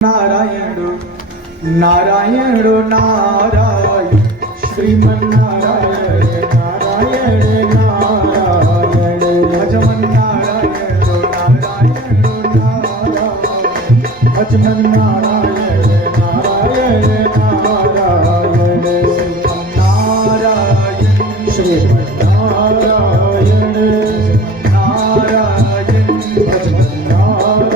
नारायण नारायण नारायण श्रीमन्नारायण नारायण नारायण भजमन नारायण नारायण नारायण भजमन नारायण नारायण नारायण नारायण श्रीमन्नारायण नारायण भजमन नारायण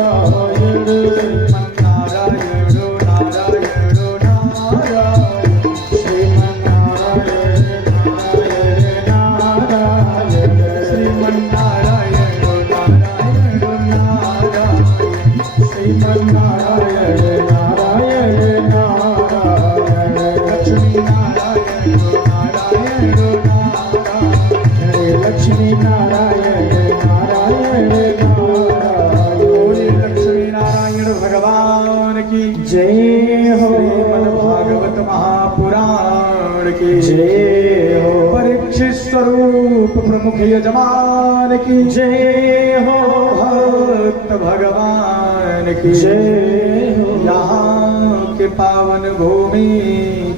जय हो। श्रीमद् भागवत महापुराण की जय हो। परीक्षित स्वरूप प्रमुख यजमान की जय हो। भक्त भगवान की जय हो। यहाँ के पावन भूमि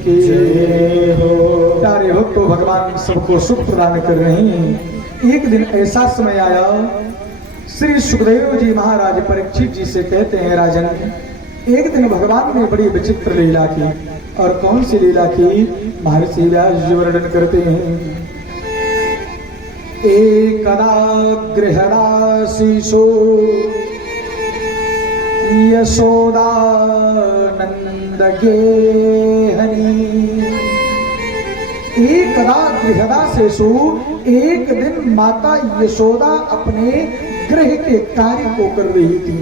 की जय हो। प्यारे हो तो भगवान सबको सुख प्रदान कर रहे हैं। एक दिन ऐसा समय आया, श्री सुखदेव जी महाराज परीक्षित जी से कहते हैं, राजन एक दिन भगवान ने बड़ी विचित्र लीला की। और कौन सी लीला की? महर्षि व्यास जी वर्णन करते हैं। एकदा गृहराशिषो यशोदा नंद गेहनी। एकदा गृहराशिषु, एक दिन माता यशोदा अपने गृह के कार्य को कर रही थी।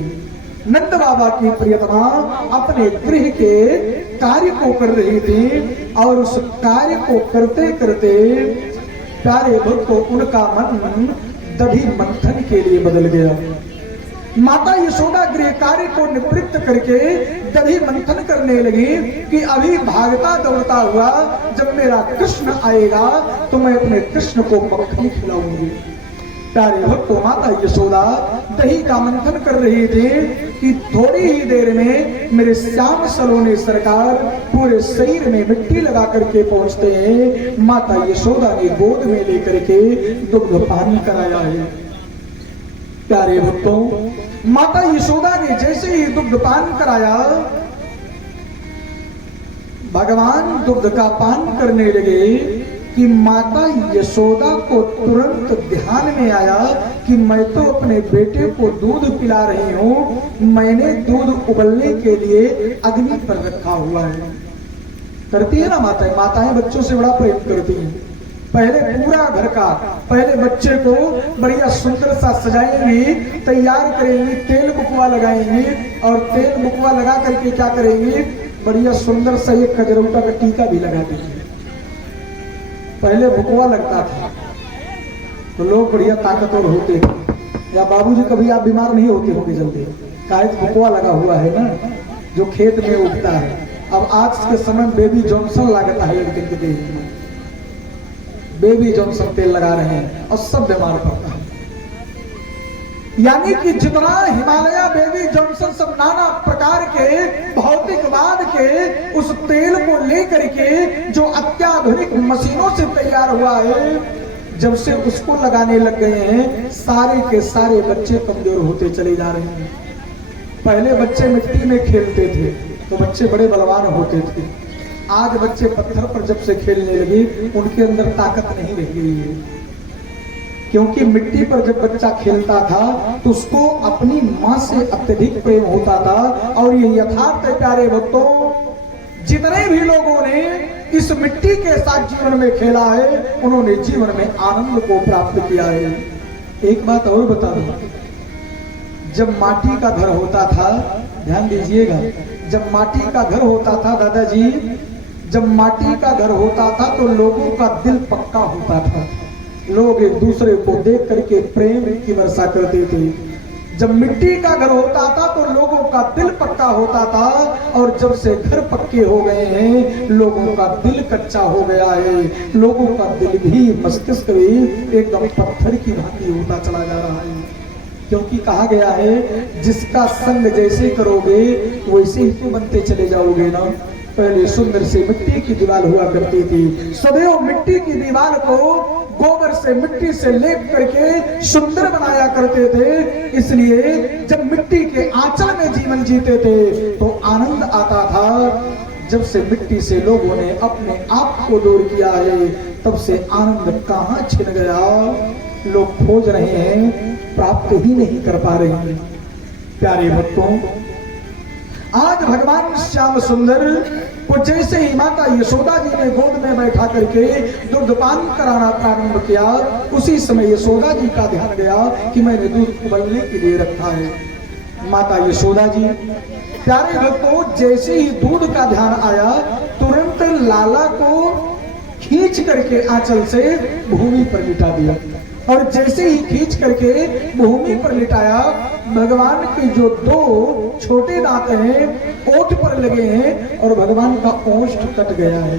नंद बाबा की प्रियतमा अपने गृह के कार्य को कर रही थी और उस कार्य को करते करते प्यारे भक्तों उनका मन दधि मंथन के लिए बदल गया। माता यशोदा गृह कार्य को निवृत्त करके दधि मंथन करने लगी कि अभी भागता दौड़ता हुआ जब मेरा कृष्ण आएगा तो मैं अपने कृष्ण को मक्खन खिलाऊंगी। प्यारे भक्तों माता यशोदा दही का मंथन कर रही थी कि थोड़ी ही देर में मेरे श्याम सलोने सरकार पूरे शरीर में मिट्टी लगा करके पहुंचते हैं। माता यशोदा ने गोद में लेकर के दुग्ध पान कराया है। प्यारे भक्तों माता यशोदा ने जैसे ही दुग्ध पान कराया, भगवान दुग्ध का पान करने लगे कि माता यशोदा को तुरंत ध्यान में आया कि मैं तो अपने बेटे को दूध पिला रही हूँ, मैंने दूध उबलने के लिए अग्नि पर रखा हुआ है। करती है ना माताएं, माताएं बच्चों से बड़ा प्रेम करती हैं। पहले पूरा घर का, पहले बच्चे को बढ़िया सुंदर सा सजाएंगी, तैयार करेंगी, तेल बुकवा लगाएंगी और तेल बुकवा लगा करके क्या करेंगी, बढ़िया सुंदर सा एक खजरौटा का टीका भी लगा देंगे। पहले भुकवा लगता था तो लोग बढ़िया ताकतवर होते थे। या बाबूजी कभी आप बीमार नहीं होते होंगे जल्दी, काहे भुकवा लगा हुआ है ना जो खेत में उगता है। अब आज के समय बेबी जॉनसन लगता है लड़के के देह में, बेबी जॉनसन तेल लगा रहे हैं और सब बीमार पड़ता है। यानी कि जितना हिमालय बेबी जॉनसन सब नाना प्रकार के भौतिकवाद के उस तेल को लेकर के जो अत्याधुनिक मशीनों से तैयार हुआ है, जब से उसको लगाने लग गए हैं सारे के सारे बच्चे कमजोर होते चले जा रहे हैं। पहले बच्चे मिट्टी में खेलते थे तो बच्चे बड़े बलवान होते थे। आज बच्चे पत्थर पर जब से खेलने लगे उनके अंदर ताकत नहीं रह गई है, क्योंकि मिट्टी पर जब बच्चा खेलता था तो उसको अपनी मां से अत्यधिक प्रेम होता था। और ये यथार्थ है प्यारे भक्तों, जितने भी लोगों ने इस मिट्टी के साथ जीवन में खेला है उन्होंने जीवन में आनंद को प्राप्त किया है। एक बात और बता दूं, जब माटी का घर होता था, ध्यान दीजिएगा, जब माटी का घर होता था दादाजी, जब माटी का घर होता था तो लोगों का दिल पक्का होता था। लोग एक दूसरे को देख करके प्रेम की वर्षा करते थे। जब मिट्टी का घर होता था तो लोगों का दिल पक्का होता था, और जब से घर पक्के हो गए हैं लोगों का दिल कच्चा हो गया है। लोगों का दिल भी, मस्तिष्क भी एकदम पत्थर की भांति होता चला जा रहा है। क्योंकि कहा गया है जिसका संग जैसे करोगे वैसे ही तो बनते चले जाओगे ना। पहले सुंदर से मिट्टी की दीवार हुआ करती थी, सदैव मिट्टी की दीवार को गोबर से मिट्टी से लेप करके सुंदर बनाया करते थे। इसलिए जब मिट्टी के आंचल में जीवन जीते थे तो आनंद आता था। जब से मिट्टी से लोगों ने अपने आप को दूर किया है तब से आनंद कहाँ छिन गया। लोग खोज रहे हैं, प्राप्त ही नहीं कर पा रहे हैं। प्यारे भक्तों, आज भगवान श्याम सुंदर को जैसे ही माता यशोदा जी ने गोद में बैठा करके दूधपान कराना प्रारंभ किया, उसी समय यशोदा जी का ध्यान गया कि मैंने दूध उबलने के लिए रखा है। माता यशोदा जी, प्यारे भक्तों, जैसे ही दूध का ध्यान आया तुरंत लाला को खींच करके आंचल से भूमि पर लिटा दिया। और जैसे ही खींच करके भूमि पर लिटाया, भगवान के जो दो छोटे दांत हैं ओठ पर लगे हैं और भगवान का ओष्ठ कट गया है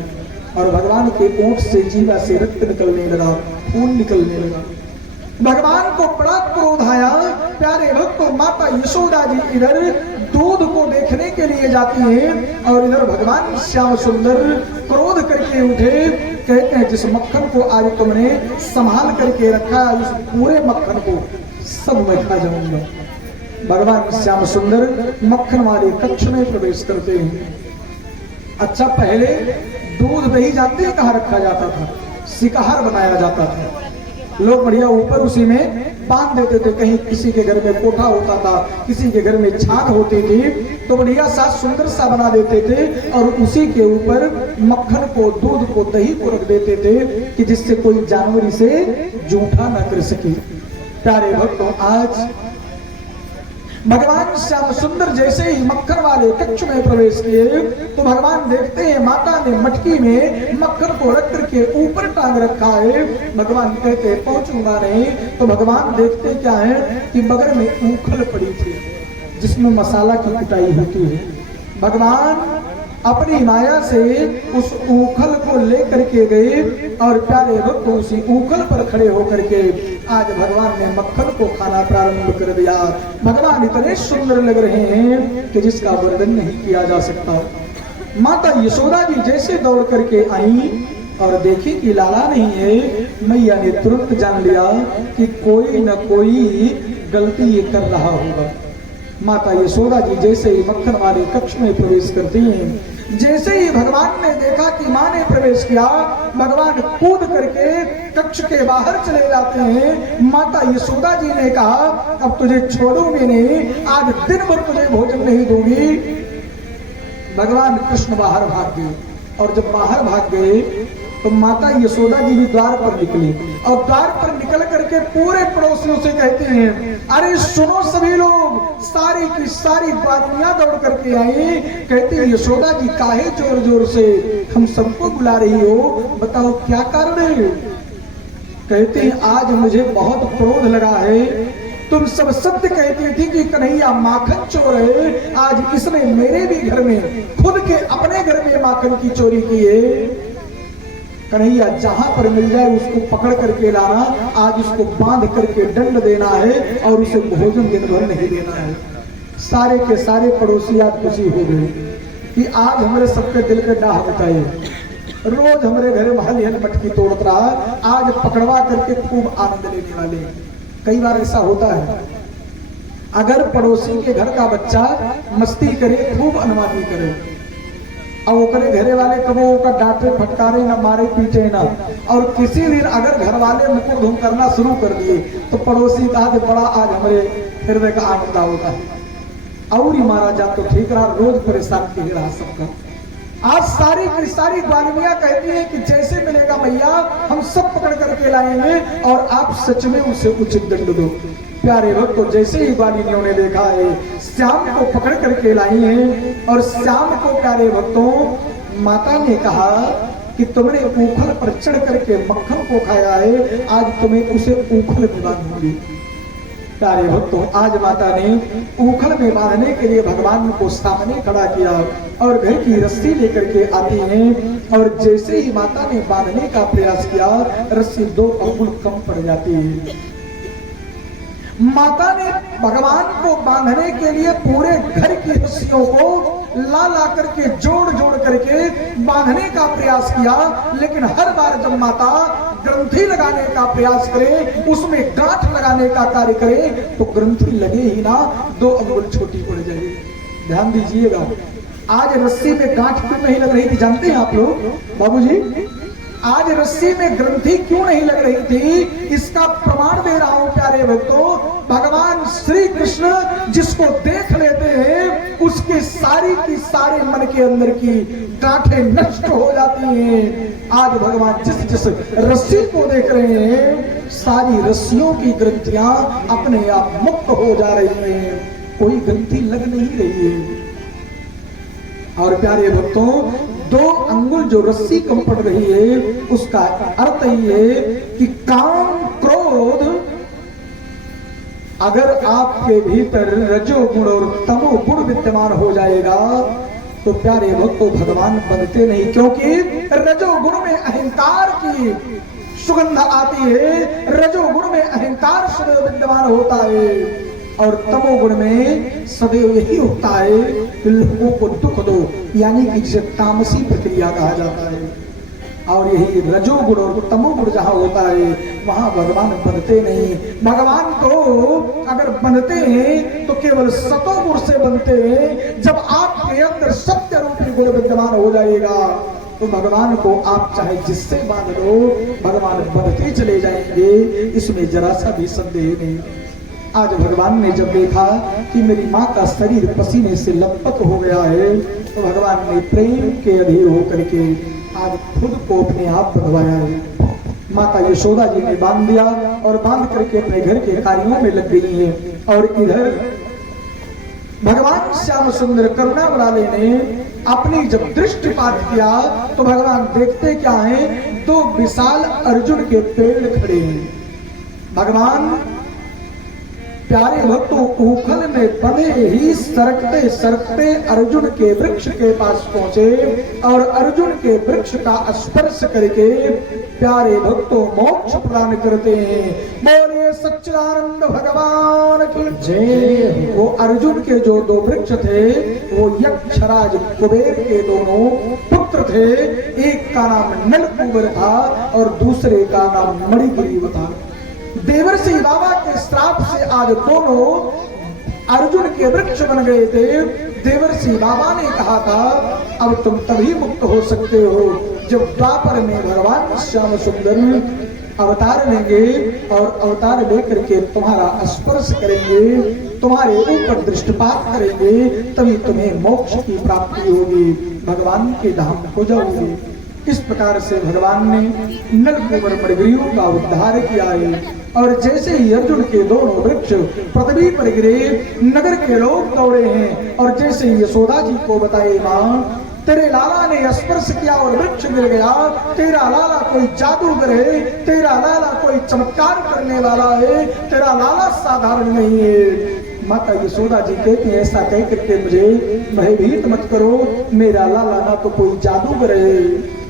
और भगवान के ओठ से जीवा से रक्त निकलने लगा, खून निकलने लगा। भगवान को बड़ा क्रोध आया। प्यारे भक्तों, माता यशोदा जी इधर दूध को देखने के लिए जाती हैं और इधर भगवान श्याम सुंदर क्रोध करके उठे। कहते हैं जिस मक्खन को आज तुमने संभाल करके रखा है उस पूरे मक्खन को सब मैं खा जाऊंगा। भगवान श्याम सुंदर मक्खन वाले कक्ष में प्रवेश करते हैं। अच्छा, पहले दूध दही जानते हैं कहाँ रखा जाता था? शिकार बनाया जाता था। लोग बढ़िया ऊपर उसी में बांध देते थे। कहीं किसी के घर में कोठा होता था, किसी के घर में छान होती थी, तो बढ़िया सा सुंदर सा बना देते थे और उसी के ऊपर मक्खन को, दूध को, दही को रख देते थे कि जिससे कोई जानवर इसे जूठा न कर सके। प्यारे भक्तों, आज भगवान श्याम सुंदर जैसे ही मक्खन वाले कक्ष में प्रवेश किए तो भगवान देखते हैं माता ने मटकी में मक्खन को रख करके ऊपर टांग रखा है। भगवान कहते हैं पहुंचूंगा नहीं, तो भगवान देखते क्या है कि बगल में ऊखल पड़ी थी जिसमें मसाला की कुटाई होती है। भगवान अपनी माया से उस ऊखल को लेकर के गए और प्यारे भक्त उसी ऊखल पर खड़े होकर के आज भगवान ने मक्खन को खाना प्रारंभ कर दिया। भगवान इतने सुंदर लग रहे हैं कि जिसका वर्णन नहीं किया जा सकता। माता यशोदा जी जैसे दौड़ करके आई और देखी कि लाला नहीं है, मैया ने तुरंत जान लिया कि कोई न कोई गलती ये कर रहा होगा। माता यशोदा जी जैसे ही मक्खन वाले कक्ष में प्रवेश करती हैं, जैसे ही भगवान ने देखा कि मां ने प्रवेश किया, भगवान कूद करके कक्ष के बाहर चले जाते हैं। माता यशोदा जी ने कहा अब तुझे छोड़ूंगी नहीं, आज दिन भर तुझे भोजन नहीं दूंगी। भगवान कृष्ण बाहर भाग गए और जब बाहर भाग गए तो माता यशोदा जी भी द्वार पर निकली और द्वार पर निकल करके पूरे पड़ोसियों से कहते हैं अरे सुनो सभी लोग। सारी की सारी ग्वालिनियां दौड़ करके आई। कहती है यशोदा जी काहे जोर जोर से हम सबको बुला रही हो, बताओ क्या कारण है? कहते हैं आज मुझे बहुत क्रोध लगा है। तुम सब सत्य कहती थी कि कन्हैया माखन चोर है, आज इसने मेरे भी घर में, खुद के अपने घर में माखन की चोरी की है। कन्हैया जहां पर मिल जाए उसको पकड़ करके लाना, आज उसको बांध करके दंड देना है और उसे भोजन दिन भर नहीं देना है। सारे के सारे पड़ोसी आज खुशी हो गए कि आज हमारे सबके दिल के डाह बताए। रोज हमारे घर महल मटकी तोड़ता रहा, आज पकड़वा करके खूब आनंद लेने वाले। कई बार ऐसा होता है, अगर पड़ोसी के घर का बच्चा मस्ती करे, खूब अनवानी करे, अब ओकरे घरे वाले कबो ओकर डांटे फटकारे ना, मारे पीटे ना, और किसी दिन अगर घर वाले मुकुर धूम करना शुरू कर दिए तो पड़ोसी कहा कि बड़ा आज हमारे हृदय का आनंद होता है, और ही मारा जा तो ठीक रहा, रोज परेशान किए रहा सबका। आज सारी की सारी ग्वालिनियां कहती है कि जैसे मिलेगा मैया हम सब पकड़ करके लाएंगे और आप सच में उसे उचित दंड दो। प्यारे भक्त, तो जैसे ही ग्वालिनियों ने देखा है श्याम को पकड़ करके लाई है और श्याम को प्यारे भक्तों माता ने कहा कि तुमने ऊखल पर चढ़ करके मक्खन को खाया है, आज तुम्हें उसे ऊखल में बांधूंगी। प्यारे भक्तों, आज माता ने ऊखल में बांधने के लिए भगवान को सामने खड़ा किया और घर की रस्सी लेकर के आती हैं और जैसे ही माता ने बांधने का प्रयास किया, रस्सी 2 अंगुल कम पड़ जाती है। माता ने भगवान को बांधने के लिए पूरे घर की रस्सियों को ला ला करके जोड़ जोड़ करके बांधने का प्रयास किया, लेकिन हर बार जब माता ग्रंथि लगाने का प्रयास करे, उसमें गांठ लगाने का कार्य करे, तो ग्रंथि लगे ही ना, 2 अंगुल छोटी पड़ जाएगी। ध्यान दीजिएगा, आज रस्सी में गांठ क्यों नहीं लग रही थी जानते हैं आप लोग बाबूजी? आज रस्सी में ग्रंथि क्यों नहीं लग रही थी, इसका प्रमाण दे रहा हूं प्यारे भक्तों। भगवान श्री कृष्ण जिसको देख लेते हैं, उसके सारी की सारे मन के अंदर की गांठें नष्ट हो जाती हैं। आज भगवान जिस जिस रस्सी को देख रहे हैं, सारी रस्सियों की ग्रंथियां अपने आप मुक्त हो जा रही हैं, कोई ग्रंथि लग नहीं रही है। और प्यारे भक्तों, 2 अंगुल जो रस्सी कम पड़ रही है, उसका अर्थ ये है कि काम क्रोध अगर आपके भीतर रजोगुण और तमोगुण विद्यमान हो जाएगा, तो प्यारे भक्तों भगवान बनते नहीं, क्योंकि रजोगुण में अहंकार की सुगंध आती है, रजोगुण में अहंकार सदैव विद्यमान होता है, और तमोगुण में सदैव यही होता है कि लोगों को दुख दो, यानी कि जिसे तामसी प्रक्रिया कहा जाता है। और यही रजोगुण और तमोगुण जहां होता है, वहां भगवान बनते नहीं। भगवान तो अगर बनते हैं तो केवल सतोगुण से बनते हैं। जब आपके अंदर सत्य रूपी गुण विद्यमान हो जाएगा, तो भगवान को आप चाहे जिससे बांध लो, भगवान बनते चले जाएंगे, इसमें जरा सा भी संदेह नहीं। आज भगवान ने जब देखा कि मेरी माँ का शरीर पसीने से लथपथ हो गया है, तो भगवान ने प्रेम के अधीर होकर के आज खुद को अपने आप बंधवाया है। माता यशोदा जी ने बांध दिया और बांध करके अपने घर के कार्यों में लग गई हैं। और इधर भगवान श्याम सुंदर करुणा वाले ने अपनी जब दृष्टिपात किया, तो भगवान देखते क्या है, 2 विशाल अर्जुन के पेड़ खड़े हैं। भगवान प्यारे भक्तों ऊखल में बने ही सरकते सरकते अर्जुन के वृक्ष के पास पहुंचे, और अर्जुन के वृक्ष का स्पर्श करके प्यारे भक्तों मोक्ष प्रदान करते हैं। बोलिए सच्चिदानंद भगवान की जय। वो अर्जुन के जो 2 वृक्ष थे, वो यक्षराज कुबेर के दोनों पुत्र थे। एक का नाम नलकूबर था और दूसरे का नाम मणिग्रीव था। देवर्षि बाबा के श्राप से आज दोनों अर्जुन के वृक्ष बन गए थे। देवर्षि बाबा ने कहा था, अब तुम तभी मुक्त हो सकते हो जब द्वापर में भगवान श्याम सुंदर अवतार लेंगे, और अवतार लेकर के तुम्हारा स्पर्श करेंगे, तुम्हारे ऊपर दृष्टिपात करेंगे, तभी तुम्हें मोक्ष की प्राप्ति होगी, भगवान के धाम को जाओगे। इस प्रकार से भगवान ने नलकूबर मणिग्रीव का उद्धार किया है। और जैसे ही अर्जुन के दोनों वृक्ष पृथ्वी पर गिरे, नगर के लोग दौड़े हैं, और जैसे ही यशोदा जी को बताए, माँ तेरे लाला ने स्पर्श किया और वृक्ष गिर गया, तेरा लाला कोई जादूगर है, तेरा लाला कोई चमत्कार करने वाला है, तेरा लाला साधारण नहीं है। माता यशोदा जी कहती है, ऐसा कह करके मुझे भयभीत मत करो, मेरा लाला ना तो कोई जादूगर है,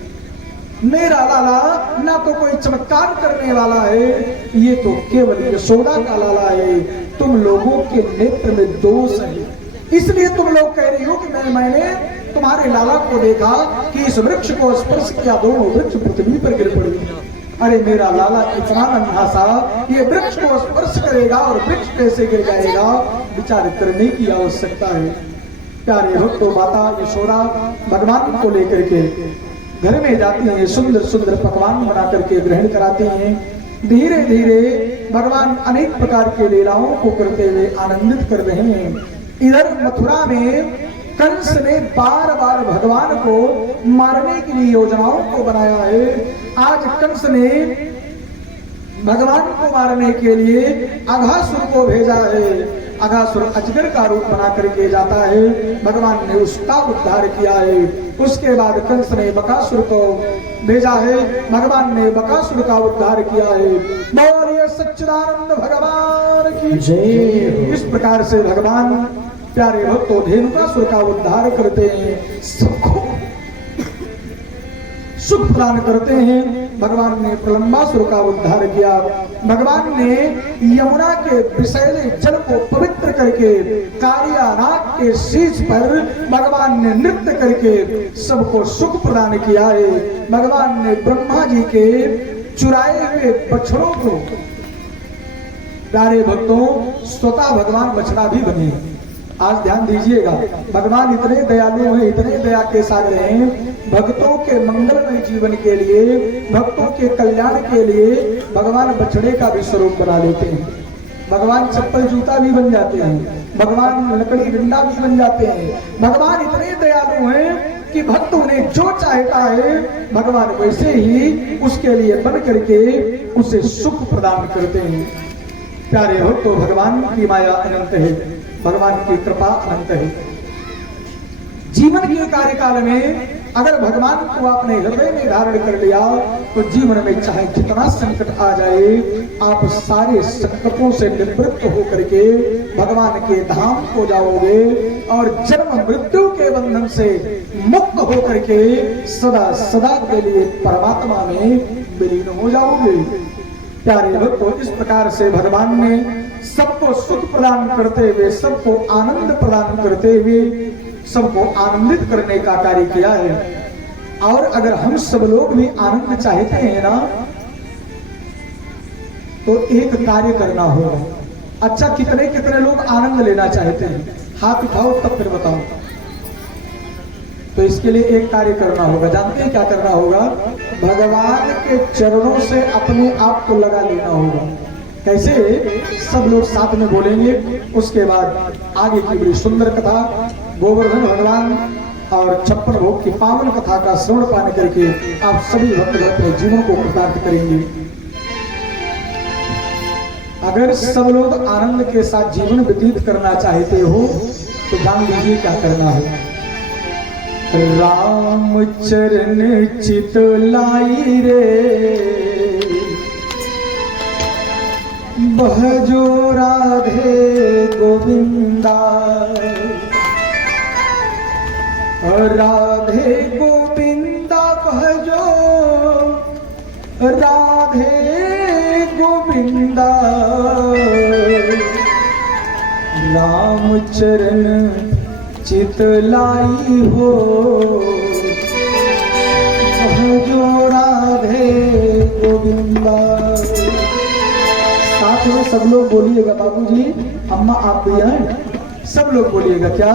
मेरा लाला ना तो कोई चमत्कार करने वाला है, ये तो केवल यशोदा का लाला है। तुम लोगों के नेत्र में दोष है, इसलिए तुम लोग कह रही हो कि मैंने तुम्हारे लाला को देखा कि इस वृक्ष को स्पर्श किया, दोनों वृक्ष पृथ्वी पर गिर पड़े। अरे मेरा लाला इतना नन्हा सा, ये वृक्ष को स्पर्श करेगा और वृक्ष कैसे गिर जाएगा, विचार करने की आवश्यकता है। प्यारे भक्तों, माता यशोदा भगवान को लेकर के घर में जाती हैं, सुंदर सुंदर पकवान बना करके ग्रहण कराती हैं। धीरे धीरे भगवान अनेक प्रकार के लीलाओं को करते हुए आनंदित कर रहे हैं। इधर मथुरा में कंस ने बार बार भगवान को मारने के लिए योजनाओं को बनाया है। आज कंस ने भगवान को मारने के लिए अघासुर को भेजा है। अघासुर अजगर का रूप बना करके जाता है, भगवान ने उसका उद्धार किया है। उसके बाद कंस ने बकासुर को भेजा है, भगवान ने बकासुर का उद्धार किया है। बोलिए सच्चिदानंद भगवान की जय। इस प्रकार से भगवान प्यारे भक्तों धेनुकासुर का उद्धार करते हैं, सबको सुख प्रदान करते हैं। भगवान ने प्रलंबासुर का उद्धार किया। भगवान ने यमुना के विषैले जल को पवित्र करके कालियानाग के शीश पर भगवान ने नृत्य करके सबको सुख प्रदान किया है। भगवान ने ब्रह्मा जी के चुराए हुए बछड़ों को, प्यारे भक्तों, स्वतः भगवान बछड़ा भी बने। आज ध्यान दीजिएगा, भगवान इतने दयालु हैं, इतने दया के सागर हैं, भक्तों के मंगलमय जीवन के लिए, भक्तों के कल्याण के लिए भगवान बछड़े का भी स्वरूप बना लेते हैं। भगवान चप्पल जूता भी बन जाते हैं, भगवान लकड़ी डंडा भी बन जाते हैं। भगवान इतने दयालु हैं कि भक्त उन्हें जो चाहता है भगवान वैसे ही उसके लिए बन करके उसे सुख प्रदान करते हैं। प्यारे हो, तो भगवान की माया अनंत है, भगवान की कृपा अनंत है। जीवन के कार्यकाल में अगर भगवान को आपने हृदय में धारण कर लिया तो जीवन में चाहे कितना संकट आ जाए, आप सारे संकटों से निवृत्त होकर के भगवान के धाम को जाओगे और जन्म मृत्यु के बंधन से मुक्त होकर के सदा सदा के लिए परमात्मा में विलीन हो जाओगे। प्यारे भक्तों, इस प्रकार से भगवान ने सबको सुख प्रदान करते हुए, सबको आनंद प्रदान करते हुए, सबको आनंदित करने का कार्य किया है। और अगर हम सब लोग भी आनंद चाहते हैं ना, तो एक कार्य करना होगा। अच्छा, कितने कितने लोग आनंद लेना चाहते हैं? हाथ उठाओ तब फिर बताओ। तो इसके लिए एक कार्य करना होगा। जानते हैं क्या करना होगा? भगवान के चरणों से अपने आप को लगा लेना होगा। कैसे? सब लोग साथ में बोलेंगे, उसके बाद आगे की बड़ी सुंदर कथा, गोवर्धन भगवान और 56 भोग की पावन कथा का श्रवण पाने करके आप सभी भक्त अपने जीवन को कृतार्थ करेंगे। अगर सब लोग आनंद के साथ जीवन व्यतीत करना चाहते हो तो जान लीजिए क्या करना है। राम चरण चित लाई रे, बहजो राधे गोविंदा, राधे गोविंदा बहजो राधे गोविंदा, राम चरण चित लाई हो, बहजो राधे गोविंदा। साथ में सब लोग बोलिएगा, बाबूजी अम्मा आप भी आए, सब लोग बोलिएगा क्या?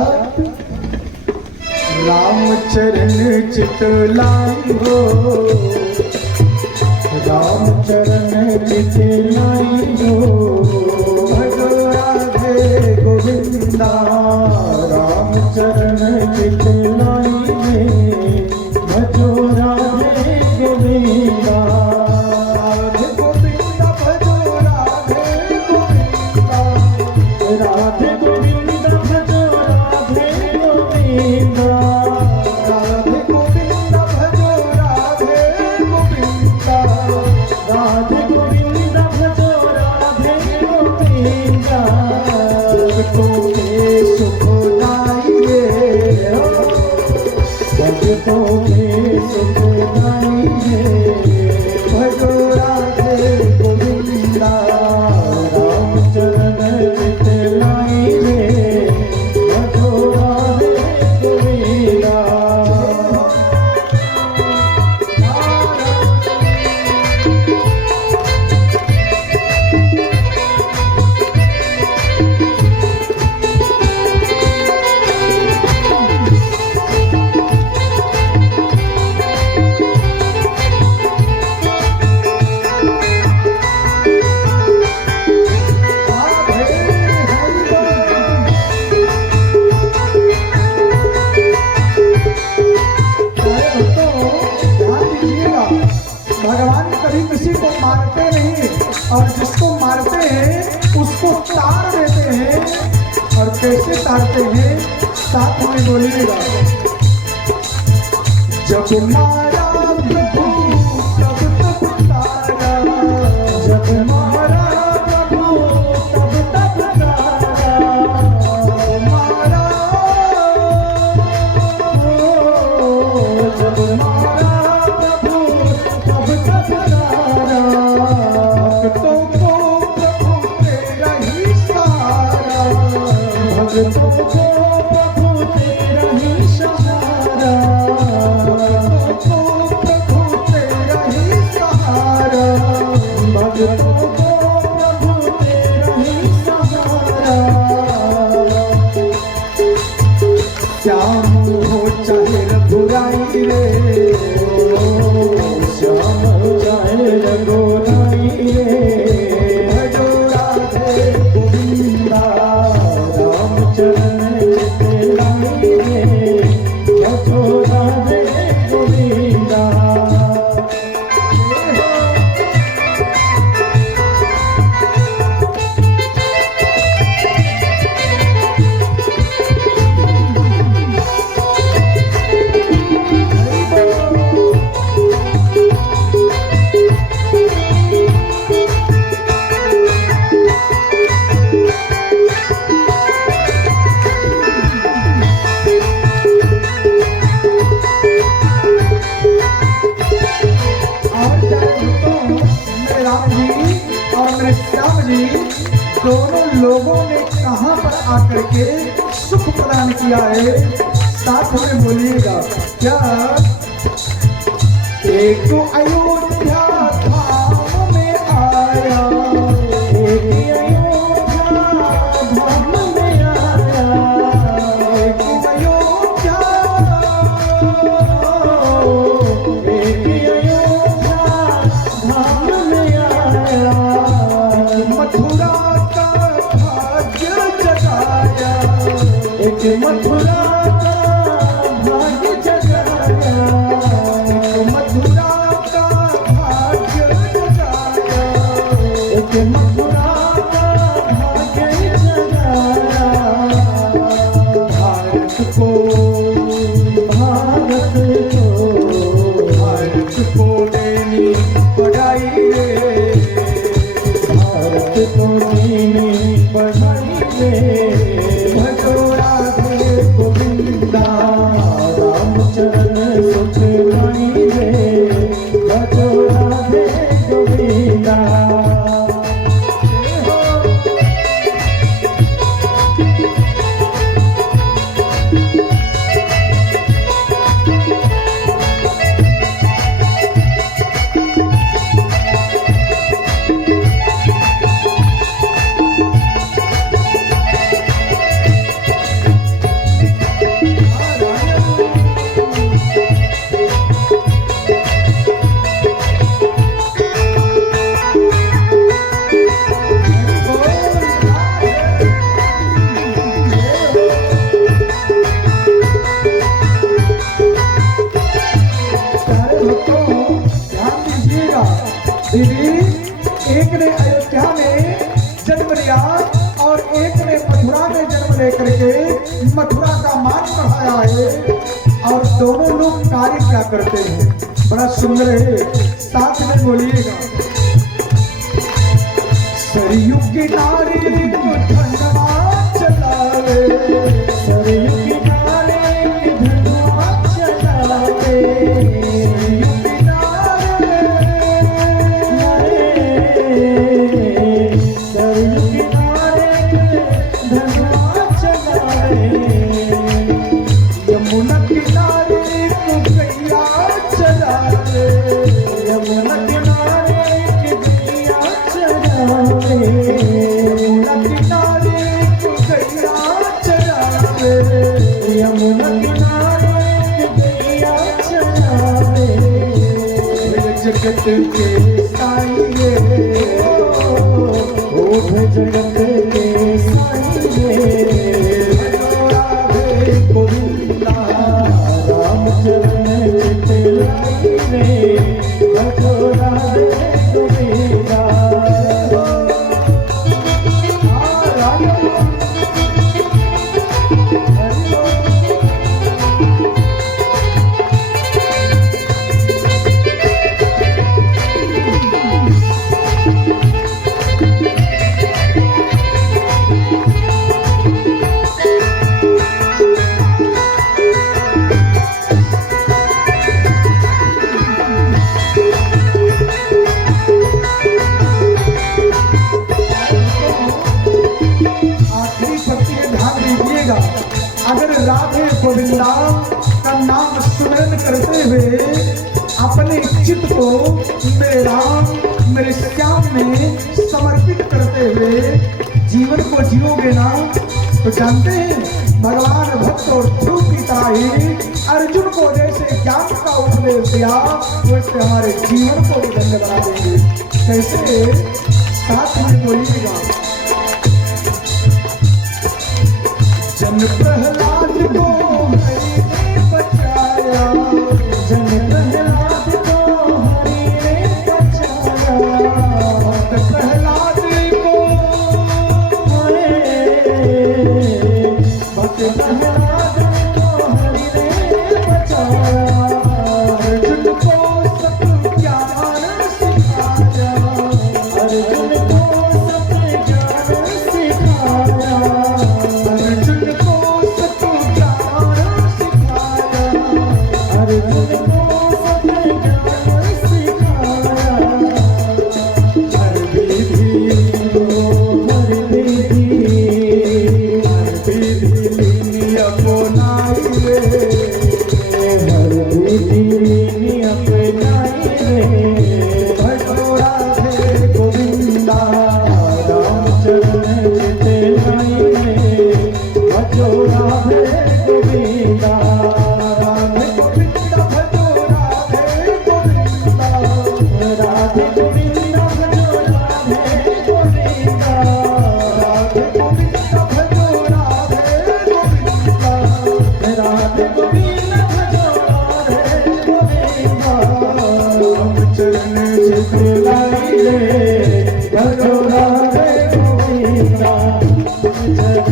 राम चरण चित लाई हो, राम चरण चित लाई हो, भजो राधे गोविंदा, राम चरण चित लाई में, भजो राधे गोविंदा, राधे गोविंदा भजो राधे गोविंदा, राधे गोविंदा भजो राधे गोविंदा, राधे गोविंदा भजो राधे गोविंदा, राधे गोविंदा भजो राधे गोविंदा, भक्तों के सुखदाई रे, भक्तों के सुखदाई रे, भजो राधे गोविंदा, राम चरण चित लाई रे, भजो राधे गोविंदा। भगवान कभी किसी को मारते नहीं, और जिसको मारते हैं उसको तार देते हैं। और कैसे तारते हैं? साथ में बोलिएगा, जब मारा प्रभु तब तब तारा, जब मारा प्रभु तब तब तारा, मारा जब मारा प्रभु तब तब तारा, भक्तों को हो चाहे रघुराई रे, श्याम चाहे रघुराई रे, भजो राधे गोविंदा, राम चरण चित लाई रे, भजो राधे गोविंदा। मेरे राम जी और मेरे श्याम जी दोनों लोगों ने कहां पर आकर के सुख प्रदान किया है, साथ में बोलिएगा क्या। एक तो अयोध्या धाम में आया, एक अयोध्या धाम में आया, एक अयोध्या, एक अयोध्या धाम में आया, मथुरा का भाग्य जगाया, एक मथुरा का भाग्य जगाया, मथुरा का भाग्य जगाया, एक मथुरा का भाग्य जगाया। भारत को, भारत को, भारत को देनी बधाई रे, भारत को देनी बधाई रे, भजो राधे गोविंदा, राम चरण सुख लाई रे, भजो राधे गोविंदा। दीदी, एक ने अयोध्या में जन्म लिया और एक ने मथुरा में जन्म लेकर के मथुरा का मान बढ़ाया है, और दोनों लोग कार्य क्या करते हैं, बड़ा सुंदर है, साथ में बोलिएगा। सरयू किनारे धनवा चलावे, सरयू किनारे धनवा चलावे, सरयू किनारे, सरयू किनारे धनवा चलावे, यमुना किनारे कुकैया चलावे, यमुना किनारे किदिया चलावे, यमुना किनारे कुकैया चलावे, यमुना किनारे किदिया चलावे। जगत के साईं ओ जगत के साईं, राधे गोविंदा, राम चरण चित लाई रे, भजो राधे गोविंदा। अगर राधे गोविंदा का नाम स्मरण करते हुए अपने चित्त को मेरे राम मेरे श्याम में समर्पित करते हुए जीवन को जियोगे ना, तो जानते हैं भगवान भक्त और ध्रुव की तरह ही अर्जुन को जैसे ज्ञान का उपदेश दिया वैसे हमारे जीवन को भी धन्य बना देंगे। कैसे? साथ में बोलिएगा। जन प्रहलाद को हरि ने बचाया, जन प्रहलाद को हरि ने बचाया, भक्त प्रहलाद को भक्त प्रहलाद को हरि ने बचाया, अर्जुन को सब ज्ञान सिखाया, अर्जुन को सब ज्ञान सिखाया, अर्जुन को सब ज्ञान सिखाया, अर्जुन को सब ज्ञान सिखाया, हर विधि हर विधि अपनाइए, हर विधि अपनाई रे, भजो राधे गोविंदा, राम चरण चिते लाई रे, भजो राधे गोविंदा, राधे गोविंदा, भजो राधे गोविंदा, राधे गोविंदा, भजो राधे गोविंदा, राधे गोविंदा, भजो राधे गोविंदा, राधे गोविंदा, भजो राधे गोविंदा, राम चरण चिते लाई रे, भजो राधे गोविंदा, चरण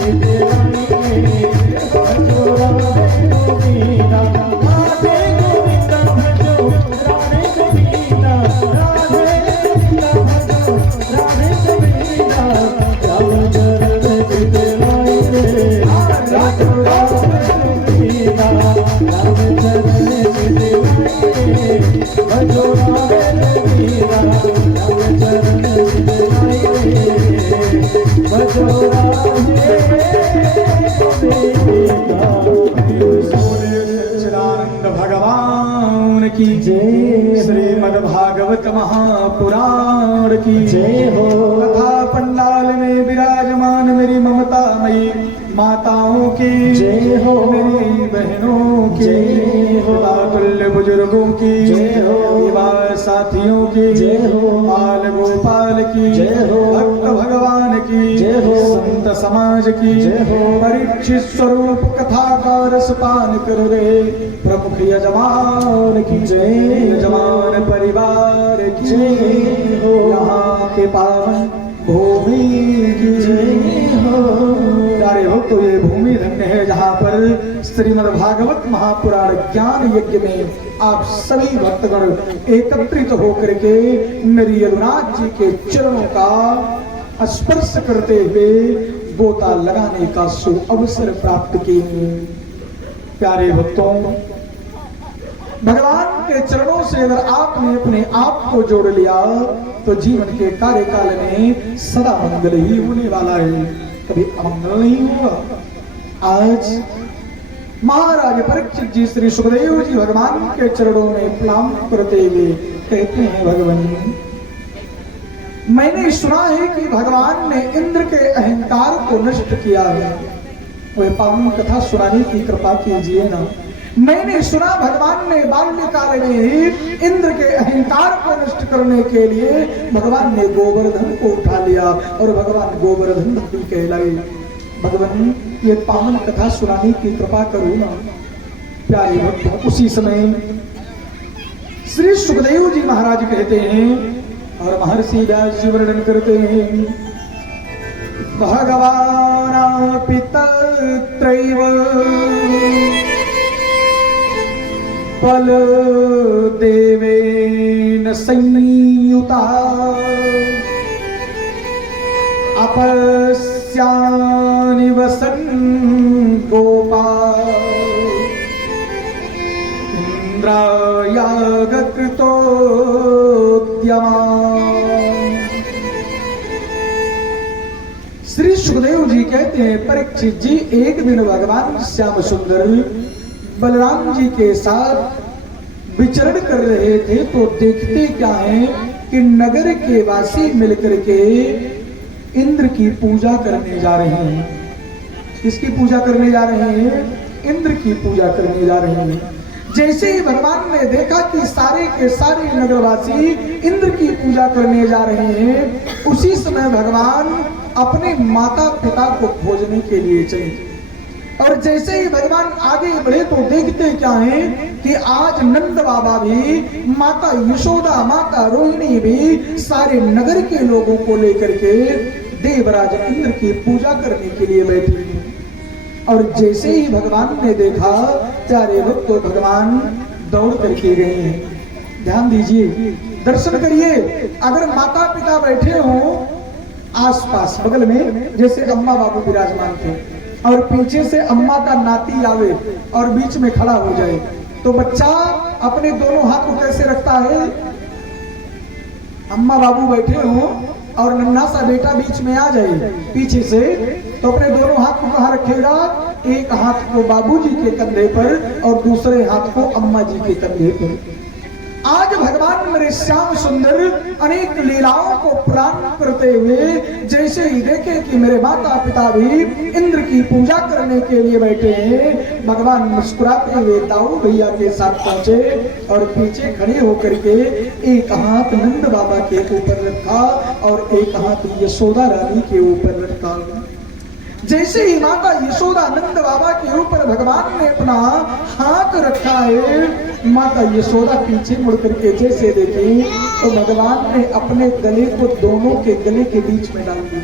चिते लाई रे, भजो राधे गोविंदा, राधे गोविंदा, भजो राधे गोविंदा, राधे गोविंदा, भजो राधे गोविंदा, राम चरण चिते लाई रे, भजो राधे गोविंदा, राम चरण चिते लाई रे, भजो राधे गोविंदा, राम चरण चिते लाई रे, भजो राधे गोविंदा। बोले सच्चिदानंद भगवान की जय। श्रीमद्भागवत महापुराण की जय हो। कथा पंडाल में विराजमान मेरी ममतामयी माताओं की जय हो। मेरी बहनों की जय हो। तुल्य बुजुर्गों की जय हो। परिवार साथियों की जय हो। बाल गोपाल की जय हो। भक्त भगवान की जय हो। संत समाज की जय हो। परीक्षित स्वरूप कथा का रसपान कर रहे प्रमुख यजमान की जय। यजमान परिवार की जय हो। यहाँ के पावन भूमि की जय हो। प्यारे हो तो ये भूमि धन्य है जहाँ पर श्रीमद् भागवत महापुराण ज्ञान यज्ञ में आप सभी भक्तगण एकत्रित होकर के मेरी रघुनाथ जी के चरणों का स्पर्श करते हुए गोता लगाने का सु अवसर प्राप्त किए। प्यारे भक्तों, भगवान के चरणों से अगर आपने अपने आप को जोड़ लिया तो जीवन के कार्यकाल में सदा मंगल ही होने वाला है, कभी अमंगल नहीं होगा। आज महाराज परीक्षित जी श्री सुखदेव जी भगवान के चरणों में प्रणाम करते हुए कहते हैं, भगवान मैंने सुना है कि भगवान ने इंद्र के अहंकार को नष्ट किया है, वह पावन कथा सुनाने की कृपा कीजिए ना। मैंने सुना भगवान ने बाल्यकाल में ही इंद्र के अहंकार को नष्ट करने के लिए भगवान ने गोवर्धन को उठा लिया और भगवान गोवर्धन भी कहलाए। भगवान ये पावन कथा सुनाने की कृपा करो ना। प्यारे भक्तों, उसी समय श्री सुखदेव जी महाराज कहते हैं और महर्षि व्यास जी वर्णन करते हैं, भगवान पितत्रैव बल देवेन संयुता अपस्यानि वसन् गोपा इंद्रायागकृतोद्यमा। श्री सुखदेव जी कहते हैं, परीक्षित जी एक दिन भगवान श्याम सुंदर बलराम जी के साथ विचरण कर रहे थे तो देखते क्या है कि नगर के वासी मिलकर के इंद्र की पूजा करने जा रहे हैं। किसकी पूजा करने जा रहे हैं? इंद्र की पूजा करने जा रहे हैं। जैसे ही भगवान ने देखा कि सारे के सारे नगरवासी इंद्र की पूजा करने जा रहे हैं, उसी समय भगवान अपने माता पिता को खोजने के लिए चले। और जैसे ही भगवान आगे बढ़े तो देखते क्या है कि आज नंद बाबा भी, माता यशोदा, माता रोहिणी भी सारे नगर के लोगों को लेकर के देवराज इंद्र की पूजा करने के लिए बैठे हैं। और जैसे ही भगवान ने देखा, चारे भक्त तो भगवान दौड़ करके गए हैं। ध्यान दीजिए, दर्शन करिए। अगर माता पिता बैठे हो आसपास बगल में, जैसे अम्मा बाबू विराजमान थे, और पीछे से अम्मा का नाती आवे और बीच में खड़ा हो जाए, तो बच्चा अपने दोनों हाथ को कैसे रखता है? अम्मा बाबू बैठे हो और नन्हा सा बेटा बीच में आ जाए पीछे से, तो अपने दोनों हाथ को कहाँ रखेगा? एक हाथ को बाबूजी के कंधे पर और दूसरे हाथ को अम्मा जी के कंधे पर। आज भगवान मेरे श्याम सुंदर अनेक लीलाओं को प्रारंभ करते हुए जैसे ही देखे कि मेरे माता पिता भी इंद्र की पूजा करने के लिए बैठे हैं, भगवान मुस्कुराते हुए दाऊ भैया के साथ पहुंचे और पीछे खड़े होकर के एक हाथ नंद बाबा के ऊपर रखा और एक हाथ यशोदा रानी के ऊपर रखा। जैसे ही माता यशोदा नंद बाबा के ऊपर भगवान ने अपना हाथ रखा है, माता यशोदा पीछे मुड़ करके जैसे देखी तो भगवान ने अपने गले को दोनों के गले के बीच में डाल दिया।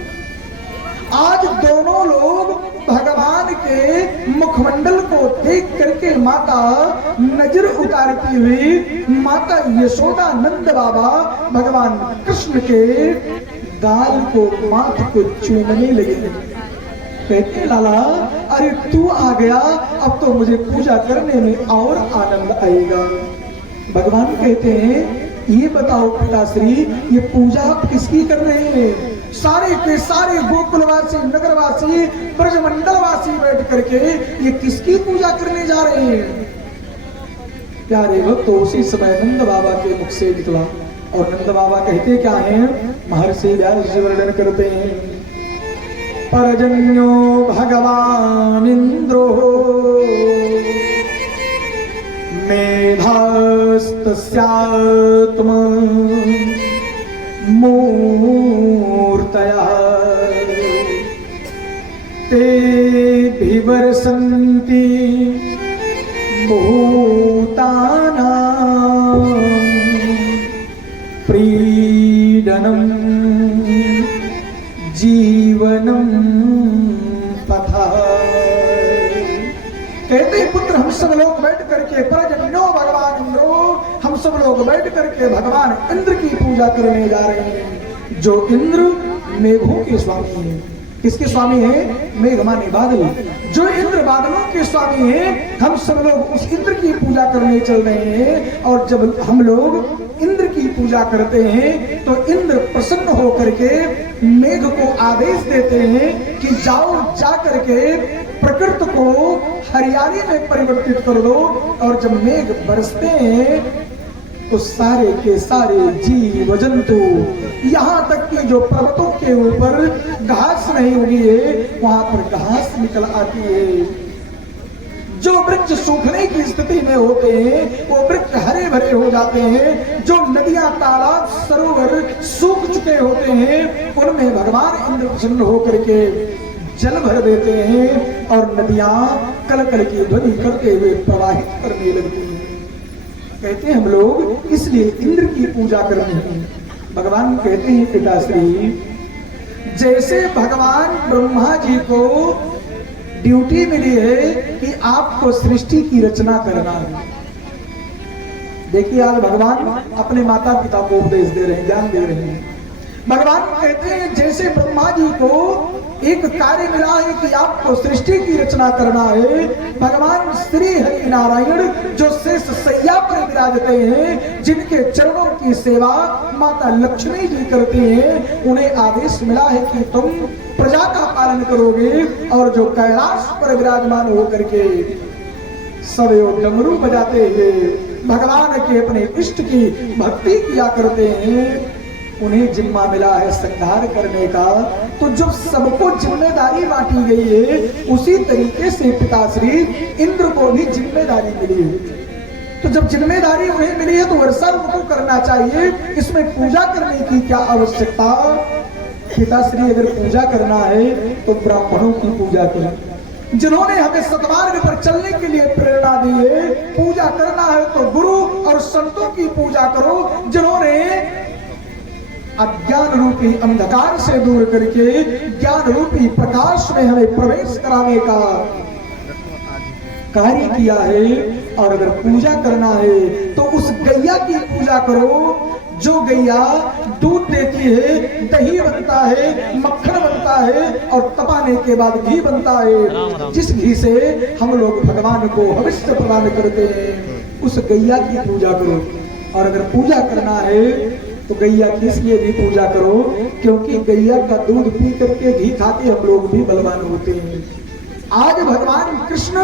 आज दोनों लोग भगवान के मुखमंडल को देख करके माता नजर उतारती हुई माता यशोदा नंद बाबा भगवान कृष्ण के गाल को, माथ को चूमने लगे। कहते लाला, अरे तू आ गया, अब तो मुझे पूजा करने में और आनंद आएगा। भगवान कहते हैं, ये बताओ पिताश्री, ये पूजा आप किसकी कर रहे हैं? सारे के सारे गोकुलवासी, नगरवासी, ब्रजमंडलवासी बैठ करके ये किसकी पूजा करने जा रहे हैं? प्यारे भक्त, तो उसी समय नंद बाबा के मुख से निकला और नंद बाबा कहते क्या है? महर्षि व्यास जी वर्णन करते हैं, परजन्यो भगवान इंद्रो मेधास्तस्यात्म मूर्तयः ते विवर्षन्ति भूतानां प्रीडनं जीवनम पथा। कहते पुत्र, हम सब लोग बैठ करके, परजन्यो भगवान इंद्रो, हम सब लोग बैठ करके भगवान इंद्र की पूजा करने जा रहे हैं, जो इंद्र मेघों के स्वामी हैं। किसके स्वामी हैं? मेघ माने बादल। जो इंद्र बादलों के स्वामी हैं, हम सब लोग उस इंद्र की पूजा करने चल रहे हैं। और जब हम लोग इंद्र की पूजा करते हैं तो इंद्र प्रसन्न होकर के मेघ को आदेश देते हैं कि जाओ, जा करके प्रकृति को हरियाली में परिवर्तित कर दो। और जब मेघ बरसते हैं तो सारे के सारे जीव जंतु, यहाँ तक कि जो पर्वतों के ऊपर घास नहीं उगी है, वहां पर घास निकल आती है। जो वृक्ष सूखने की स्थिति में होते हैं वो वृक्ष हरे भरे हो जाते हैं। जो नदियां, तालाब, सरोवर सूख चुके होते हैं, उनमें भगवान इंद्र प्रसन्न होकर के जल भर देते हैं और नदियां कल कल की ध्वनि करते हुए प्रवाहित करने लगती हैं। कहते हैं हम लोग इसलिए इंद्र की पूजा करनी है। भगवान कहते हैं पिताश्री, जैसे भगवान ब्रह्मा जी को ड्यूटी मिली है कि आपको सृष्टि की रचना करना है। देखिए, आज भगवान अपने माता पिता को उपदेश दे रहे हैं, ज्ञान दे रहे हैं। भगवान कहते हैं जैसे ब्रह्मा जी को एक कार्य मिला है कि आपको सृष्टि की रचना करना है, भगवान श्री हरि नारायण जो शेष सैया पर विराजते हैं, जिनके चरणों की सेवा माता लक्ष्मी जी करती हैं, उन्हें आदेश मिला है कि तुम प्रजा का पालन करोगे। और जो कैलाश पर विराजमान होकर के सदैव डमरू बजाते हुए भगवान के अपने इष्ट की भक्ति किया करते हैं, उन्हें जिम्मा मिला है संहार करने का। तो जब सबको जिम्मेदारी बांटी गई है, उसी तरीके से पिताश्री इंद्र को भी जिम्मेदारी मिली है। तो जब जिम्मेदारी उन्हें मिली है तो वर्षा उनको करना चाहिए, इसमें पूजा करने की क्या आवश्यकता। पिताश्री अगर पूजा करना है तो ब्राह्मणों की पूजा करें, जिन्होंने हमें सतमार्ग पर चलने के लिए प्रेरणा दी है। पूजा करना है तो गुरु और संतों की पूजा करो, जिन्होंने अज्ञान रूपी अंधकार से दूर करके ज्ञान रूपी प्रकाश में हमें प्रवेश कराने का कार्य किया है। और अगर पूजा करना है तो उस गैया की पूजा करो, जो गैया दूध देती है, दही बनता है, मक्खन बनता है और तपाने के बाद घी बनता है, जिस घी से हम लोग भगवान को हविष्य प्रदान करते हैं, उस गैया की पूजा करो। और अगर पूजा करना है तो गैया किस लिए भी पूजा करो, क्योंकि गैया का दूध पी करके घी खाते हम लोग भी बलवान होते हैं। आज भगवान कृष्ण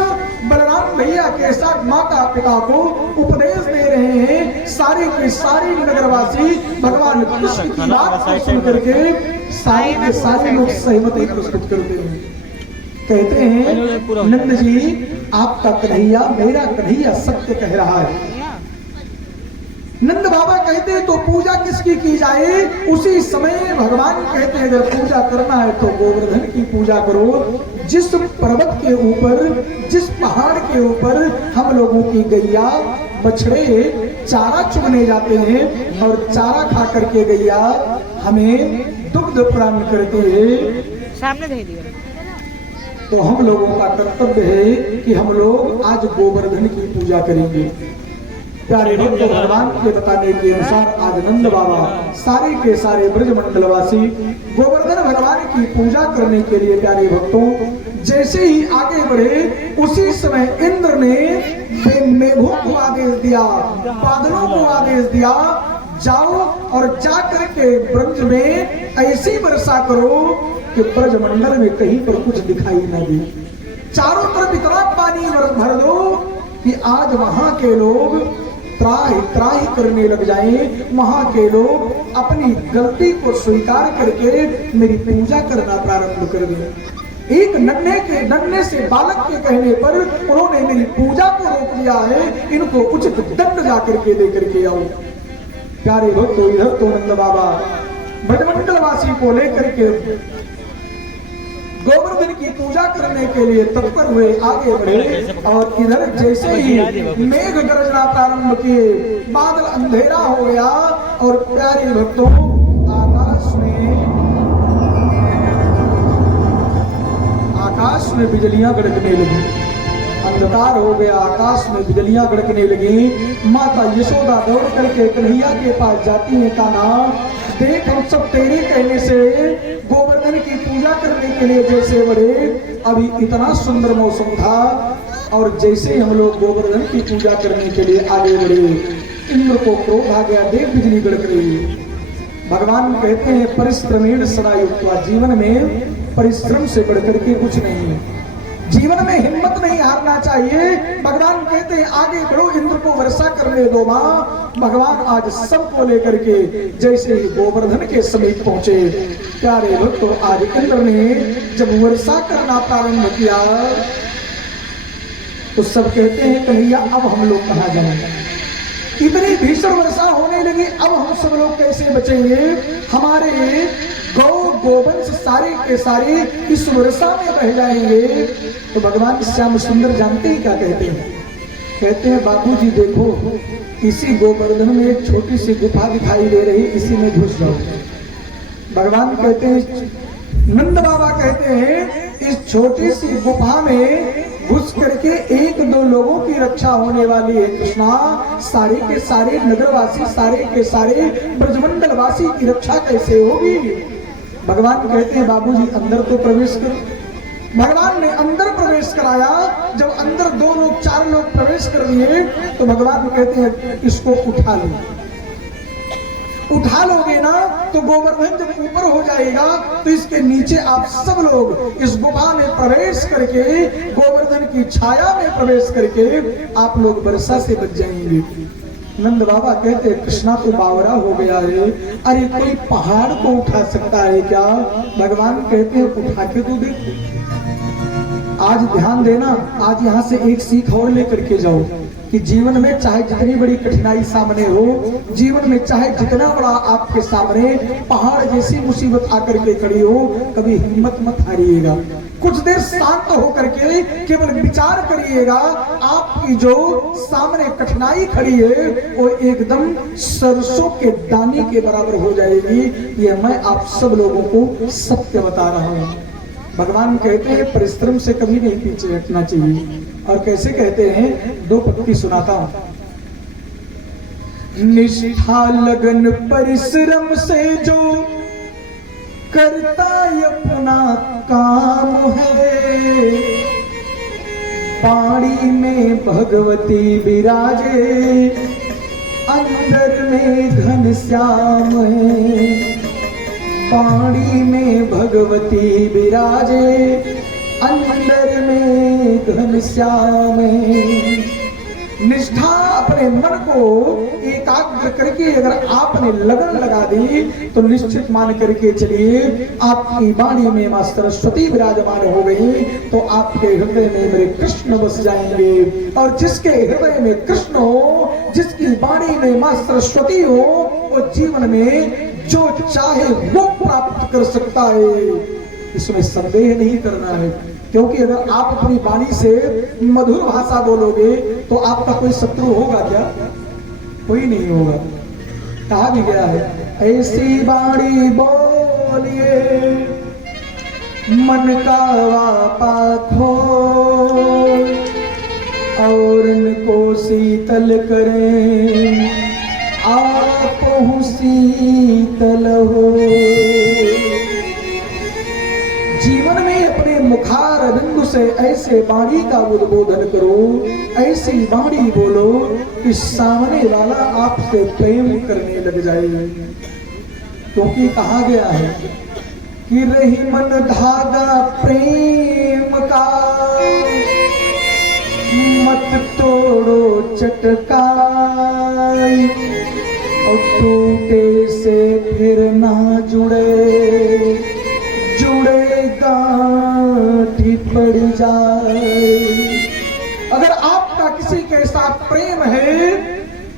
बलराम भैया के साथ माता पिता को उपदेश दे रहे हैं। सारे के सारे नगरवासी भगवान कृष्ण की बात को सुन करके सारे के सारे लोग सहमति प्रस्तुत करते हैं। कहते हैं नंद जी आपका कन्हैया मेरा कन्हैया सत्य कह रहा है। नंद बाबा कहते हैं तो पूजा किसकी की जाए। उसी समय भगवान कहते हैं अगर पूजा करना है तो गोवर्धन की पूजा करो। जिस पर्वत के ऊपर, जिस पहाड़ के ऊपर हम लोगों की गैया बछड़े चारा चुगने जाते हैं और चारा खा करके गैया हमें दुग्ध प्रदान करते हैं, सामने भेज दिया। तो हम लोगों का कर्तव्य है कि हम लोग आज गोवर्धन की पूजा करेंगे। प्यारे भक्त भगवान के बताने के अनुसार आज नंद बाबा सारे के सारे ब्रजमंडलवासी गोवर्धन भगवान की पूजा करने के लिए प्यारे भक्तों जैसे ही आगे बढ़े, उसी समय इंद्र ने मेघों को आदेश दिया, बादलों को आदेश दिया, जाओ और जा करके ब्रज में ऐसी वर्षा करो कि ब्रजमंडल में कहीं पर कुछ दिखाई न दे। चारों तरफ इतना पानी भर दो कि आज वहां के लोग त्राही त्राही करने लग जाएं, वहां के लोग अपनी गलती को स्वीकार करके मेरी पूजा करना प्रारंभ कर दें। एक नन्हे से बालक के कहने पर उन्होंने मेरी पूजा को रोक दिया है, इनको उचित दंड जा करके दे करके आओ। प्यारे भक्तों इधर तो नंद बाबा ब्रजमंडलवासी को लेकर के गोवर्धन की पूजा करने के लिए तत्पर हुए आगे बढ़े। और इधर जैसे ही मेघ गरजना प्रारंभ किए, बादल अंधेरा हो गया और प्यारे भक्तों आकाश में बिजलियां गड़कने लगी। अंधकार हो गया, आकाश में बिजलियां गड़कने लगी। माता यशोदा दौड़ करके कन्हैया के पास जाती है, कान्हा देख हम सब तेरे कहने से गोवर्धन की पूजा करने के लिए जैसे बढ़े, अभी इतना सुंदर मौसम था और जैसे हम लोग गोवर्धन की पूजा करने के लिए आगे बढ़े, इंद्र को क्रोध आ गया, देख बिजली गड़क रही। भगवान कहते हैं परिश्रमेण सदा युक्त्वा, जीवन में परिश्रम से बढ़कर के कुछ नहीं है, जीवन में हिम्मत नहीं हारना चाहिए। भगवान कहते हैं आगे बढ़ो, इंद्र को वर्षा करने दो माँ। भगवान आज सबको लेकर के जैसे ही गोवर्धन के समीप पहुंचे, प्यारे भक्त तो आज इंद्र ने जब वर्षा करना प्रारंभ किया तो सब कहते हैं कन्हैया अब हम लोग कहाँ जाएंगे, इतनी भीषण वर्षा होने लगी, अब हम सब लोग कैसे बचेंगे, हमारे गौ गोवंश सारे के सारे इस वर्षा में बह जाएंगे। तो भगवान श्याम सुंदर जानते ही क्या कहते हैं, कहते हैं बाबूजी देखो इसी गोवर्धन में एक छोटी सी गुफा दिखाई दे रही, इसी में घुस जाओ। भगवान कहते हैं, नंद बाबा कहते हैं इस छोटी सी गुफा में घुस करके एक दो लोगों की रक्षा होने वाली है कृष्णा, सारे के सारे नगरवासी सारे के सारे ब्रजमंडलवासी की रक्षा कैसे होगी। भगवान कहते हैं बाबूजी अंदर तो प्रवेश करो। भगवान ने अंदर प्रवेश कराया, जब अंदर 2 लोग 4 लोग प्रवेश कर दिए तो भगवान कहते हैं इसको उठा लो। उठा लोगे ना तो गोवर्धन जब ऊपर हो जाएगा तो इसके नीचे आप सब लोग इस गुफा में प्रवेश करके गोवर्धन की छाया में प्रवेश करके आप लोग वर्षा से बच जाएंगे। नंद बाबा कहते कृष्णा तो बावरा हो गया है, अरे कोई पहाड़ को उठा सकता है क्या? भगवान कहते हैं उठा के तो देखो। आज ध्यान देना, आज यहाँ से एक सीख और लेकर के जाओ कि जीवन में चाहे जितनी बड़ी कठिनाई सामने हो, जीवन में चाहे जितना बड़ा आपके सामने पहाड़ जैसी मुसीबत आकर के खड़ी हो, कभी हिम्मत मत हारिएगा। कुछ देर शांत होकर के केवल विचार करिएगा, आपकी जो सामने कठिनाई खड़ी है वो एकदम सरसों के दाने के बराबर हो जाएगी। ये मैं आप सब लोगों को सत्य बता रहा हूँ। भगवान कहते हैं परिश्रम से कभी नहीं पीछे हटना चाहिए। और कैसे कहते हैं, दो पंक्ति सुनाता हूं। निष्ठा लगन परिश्रम से जो करता अपना काम है, पानी में भगवती विराजे, अंदर में घनश्याम है। पानी में भगवती विराजे, अंदर में घनश्याम है। निष्ठा अपने मन को एकाग्र करके अगर आपने लगन लगा दी तो निश्चित मान करके चलिए आपकी वाणी में मां सरस्वती विराजमान हो गई तो आपके हृदय में मेरे कृष्ण बस जाएंगे। और जिसके हृदय में कृष्ण हो, जिसकी वाणी में मां सरस्वती हो, वो जीवन में जो चाहे वो प्राप्त कर सकता है, इसमें संदेह नहीं करना है। क्योंकि अगर आप अपनी वाणी से मधुर भाषा बोलोगे तो आपका कोई शत्रु होगा क्या? कोई नहीं होगा। कहा भी गया है, ऐसी वाणी बोलिए मन का वापा खोल, और इनको शीतल करें आप शीतल हो। जीवन में अपने मुखार बिंदु से ऐसे वाणी का उद्बोधन करो, ऐसी वाणी बोलो कि सामने वाला आपसे प्रेम करने लग जाए। क्योंकि कहा गया है कि रही मन धागा प्रेम का, मत तोड़ो चटकाई, और टूटे से फिर ना जुड़े, जुड़े गांठी पड़ जाए। अगर आपका किसी के साथ प्रेम है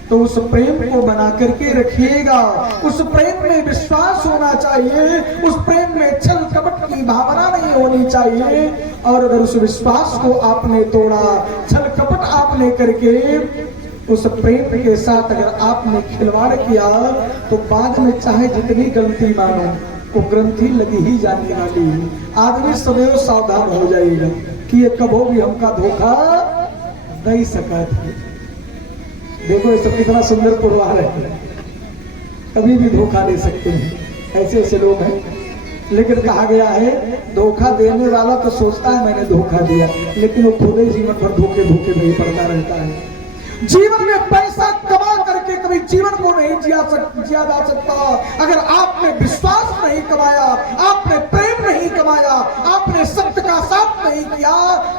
तो उस प्रेम को बना करके रखिएगा। उस प्रेम में विश्वास होना चाहिए, उस प्रेम में छल कपट की भावना नहीं होनी चाहिए। और अगर उस विश्वास को आपने तोड़ा, छल कपट आपने करके उस प्रेम के साथ अगर आपने खिलवाड़ किया तो बाद में चाहे जितनी गलती मानो वो ग्रंथि लगी ही जाने वाली है। आदमी सदैव सावधान हो जाएगा कि ये कबो भी हमका धोखा नहीं सका था। देखो ये सब कितना सुंदर पुरवार है, कभी भी धोखा दे सकते हैं, ऐसे ऐसे लोग हैं। लेकिन कहा गया है धोखा देने वाला तो सोचता है मैंने धोखा दिया, लेकिन वो खुद ही जीवन भर धोखे धोखे में ही पड़ता रहता है। जीवन में पैसा कमा करके कभी जीवन को नहीं जिया जा सकता। अगर आपने विश्वास नहीं कमाया, आपने प्रेम नहीं कमाया, आपने सत्य का साथ नहीं किया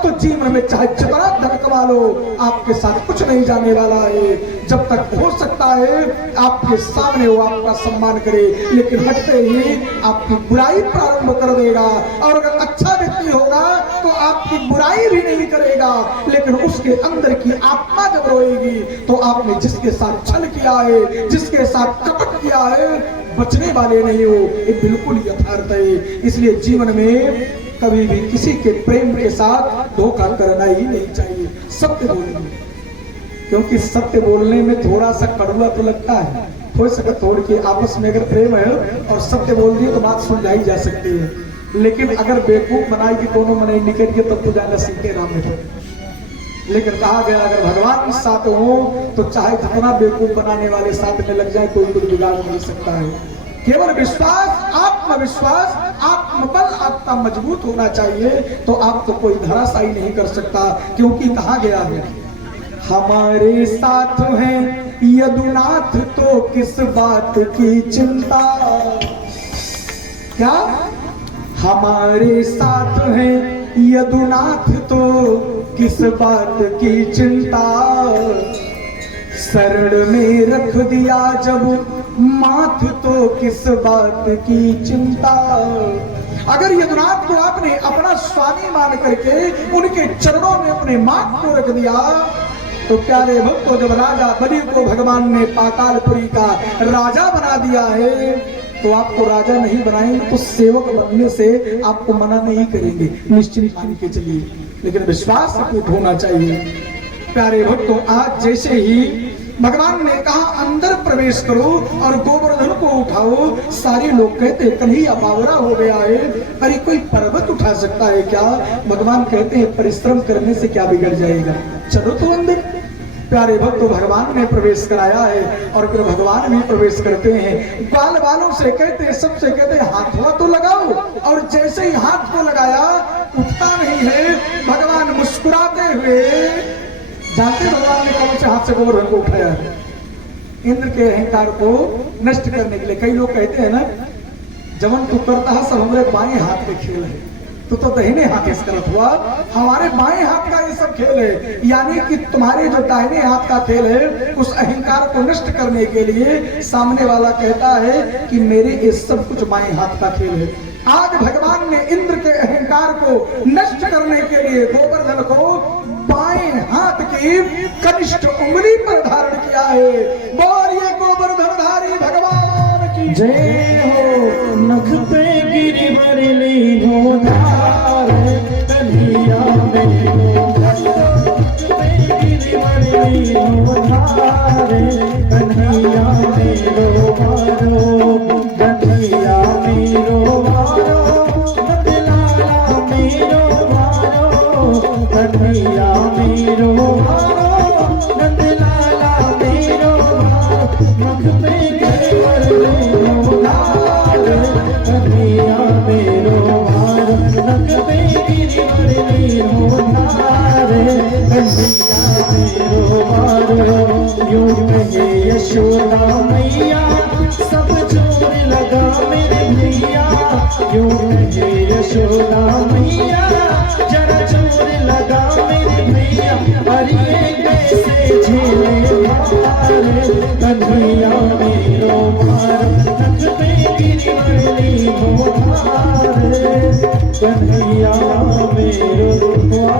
तो जीवन में चाहे जितना धन कमा लो आपके साथ कुछ नहीं जाने वाला है। जब तक हो सकता है आपके सामने वो आपका सम्मान करे, लेकिन हटते ही आपकी बुराई प्रारंभ कर देगा। और अगर अच्छा व्यक्ति होगा तो आपकी बुराई भी नहीं करेगा, लेकिन उसके अंदर की आत्मा जब रोएगी तो आपने जिसके साथ छल किया है, जिसके साथ कपट किया है, बचने वाले नहीं हो। ये बिल्कुल यथार्थ है। इसलिए जीवन में कभी भी किसी के प्रेम के साथ धोखा करना ही नहीं चाहिए। सत्य बोलना, क्योंकि सत्य बोलने में थोड़ा सा कड़वा तो लगता है, हो सके थोड़ी के आपस में अगर प्रेम है और सत्य बोल दिए तो बात सुलझाई जा सकती है। लेकिन अगर बेवकूफ बनाएगी दोनों मनाई निकल के तब तो जाना सीखे राम में। लेकिन कहा गया अगर भगवान साथ हो तो चाहे जितना बेवकूफ बनाने वाले साथ में लग जाए कोई कुछ बिगाड़ नहीं सकता है। केवल विश्वास, आत्मविश्वास, आत्मबल आपका मजबूत होना चाहिए तो आपको कोई धराशायी नहीं कर सकता। क्योंकि कहा गया है हमारे साथ हैं यदुनाथ तो किस बात की चिंता। क्या हमारे साथ हैं यदुनाथ तो किस बात की चिंता। शरण में रख दिया जब माथ तो किस बात की चिंता। अगर यदुनाथ को आपने अपना स्वामी मान करके उनके चरणों में अपने माथ को रख दिया तो प्यारे भक्तों, जब राजा बलि को भगवान ने पातालपुरी का राजा बना दिया है तो आपको राजा नहीं बनाएंगे तो सेवक बनने से आपको मना नहीं करेंगे, निश्चित मान के चलिए, लेकिन विश्वास अटूट होना चाहिए। प्यारे भक्तों, आज जैसे ही भगवान ने कहा अंदर प्रवेश करो और गोवर्धन को उठाओ, सारे लोग कहते कन्हैया बावरा हो गया है, अरे कोई पर्वत उठा सकता है क्या? भगवान कहते हैं परिश्रम करने से क्या बिगड़ जाएगा, चलो तो अंदर। प्यारे भक्तों, भगवान ने प्रवेश कराया है और फिर भगवान भी प्रवेश करते हैं। बाल बालों से कहते हैं, सबसे कहते हैं हाथवा तो लगाओ, और जैसे ही हाथ को लगाया उठता नहीं है। भगवान मुस्कुराते हुए, जानते भगवान ने कौन से हाथ से गोवर्धन को उठाया है? इंद्र के अहंकार को नष्ट करने के लिए। कई लोग कहते हैं ना, जवन तू करता है सब हमारे बाएं हाथ में खेल है, तो दाहिने हाथ इस करत हुआ, हमारे बाएं हाथ का ये सब खेल है। यानी कि तुम्हारे जो दाहिने हाथ का खेल है उस अहंकार को नष्ट करने के लिए सामने वाला कहता है कि मेरे ये सब कुछ बाएं हाथ का खेल है। आज भगवान ने इंद्र के अहंकार को नष्ट करने के लिए गोवर्धन को बाएं हाथ की कनिष्ठ उंगली पर धारण किया है। बोलिए गोवर्धनधारी भगवान की जय हो। नख पे गिरिवर लीनो धार, कन्हैया मेरो नख पे गिरिवर लीनो धार, कन्हैया मेरो मारो, कन्हैया मेरो मारो, नंदलाला मेरो मारो, कन्हैया मेरो मारो, नंदलाला मेरो मारो। नख पे गिरिवर लीनो धार, कन्हैया मेरो मारो, नख पे गिरिवर लीनो धार, कन्हैया मेरो मारो। यूं कहे यशोदा मैया सब जोर लगा मेरे भैया, यूं कहे यशोदा मैया जरा जोर लगा मेरे भैया। अरे कैसे झेले मार, कन्हैया मेरो मार, नख पे गिरिवर लीनो धार, कन्हैया मेरो मार।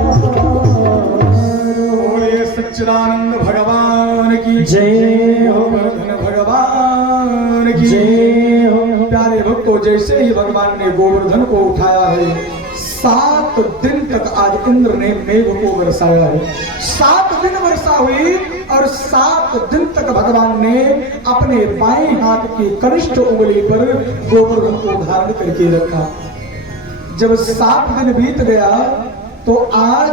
सच्चिदानंद भगवान की जय हो। गोवर्धन भगवान की जय हो। प्यारे भक्तों, जैसे ही भगवान ने गोवर्धन को उठाया है 7 दिन तक आज इंद्र ने मेघ को बरसाया है। 7 दिन वर्षा हुई और 7 दिन तक भगवान ने अपने बाएं हाथ की कनिष्ठ उंगली पर गोवर्धन को धारण करके रखा। जब 7 दिन बीत गया तो आज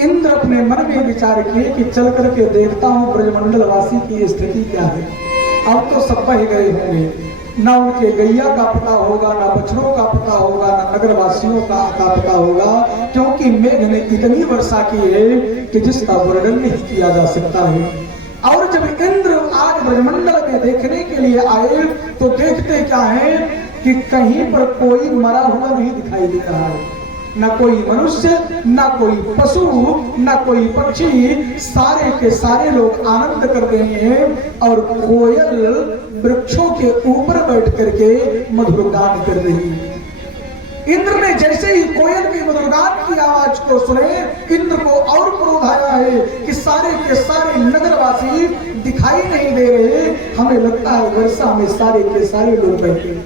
इंद्र अपने मन में विचार किए कि चल करके देखता हूं ब्रजमंडल वासी की स्थिति क्या है। अब तो सब बह गए होंगे, ना उनके गैया का पता होगा, ना बछड़ों का पता होगा, ना नगर वासियों का पता होगा, क्योंकि मेघ ने इतनी वर्षा की है कि जिसका वर्णन नहीं किया जा सकता है। और जब इंद्र आज ब्रजमंडल में देखने के लिए आए तो देखते क्या है कि कहीं पर कोई मरा हुआ नहीं दिखाई दे रहा है, न कोई मनुष्य, न कोई पशु, न कोई पक्षी, सारे के सारे लोग आनंद कर रहे हैं और कोयल वृक्षों के ऊपर बैठ करके मधुर गान कर रही है। इंद्र ने जैसे ही कोयल के मधुर गान की आवाज को सुने, इंद्र को और क्रोध आया है कि सारे के सारे नगरवासी दिखाई नहीं दे रहे, हमें लगता है वर्षा में सारे के सारे लोग बैठे।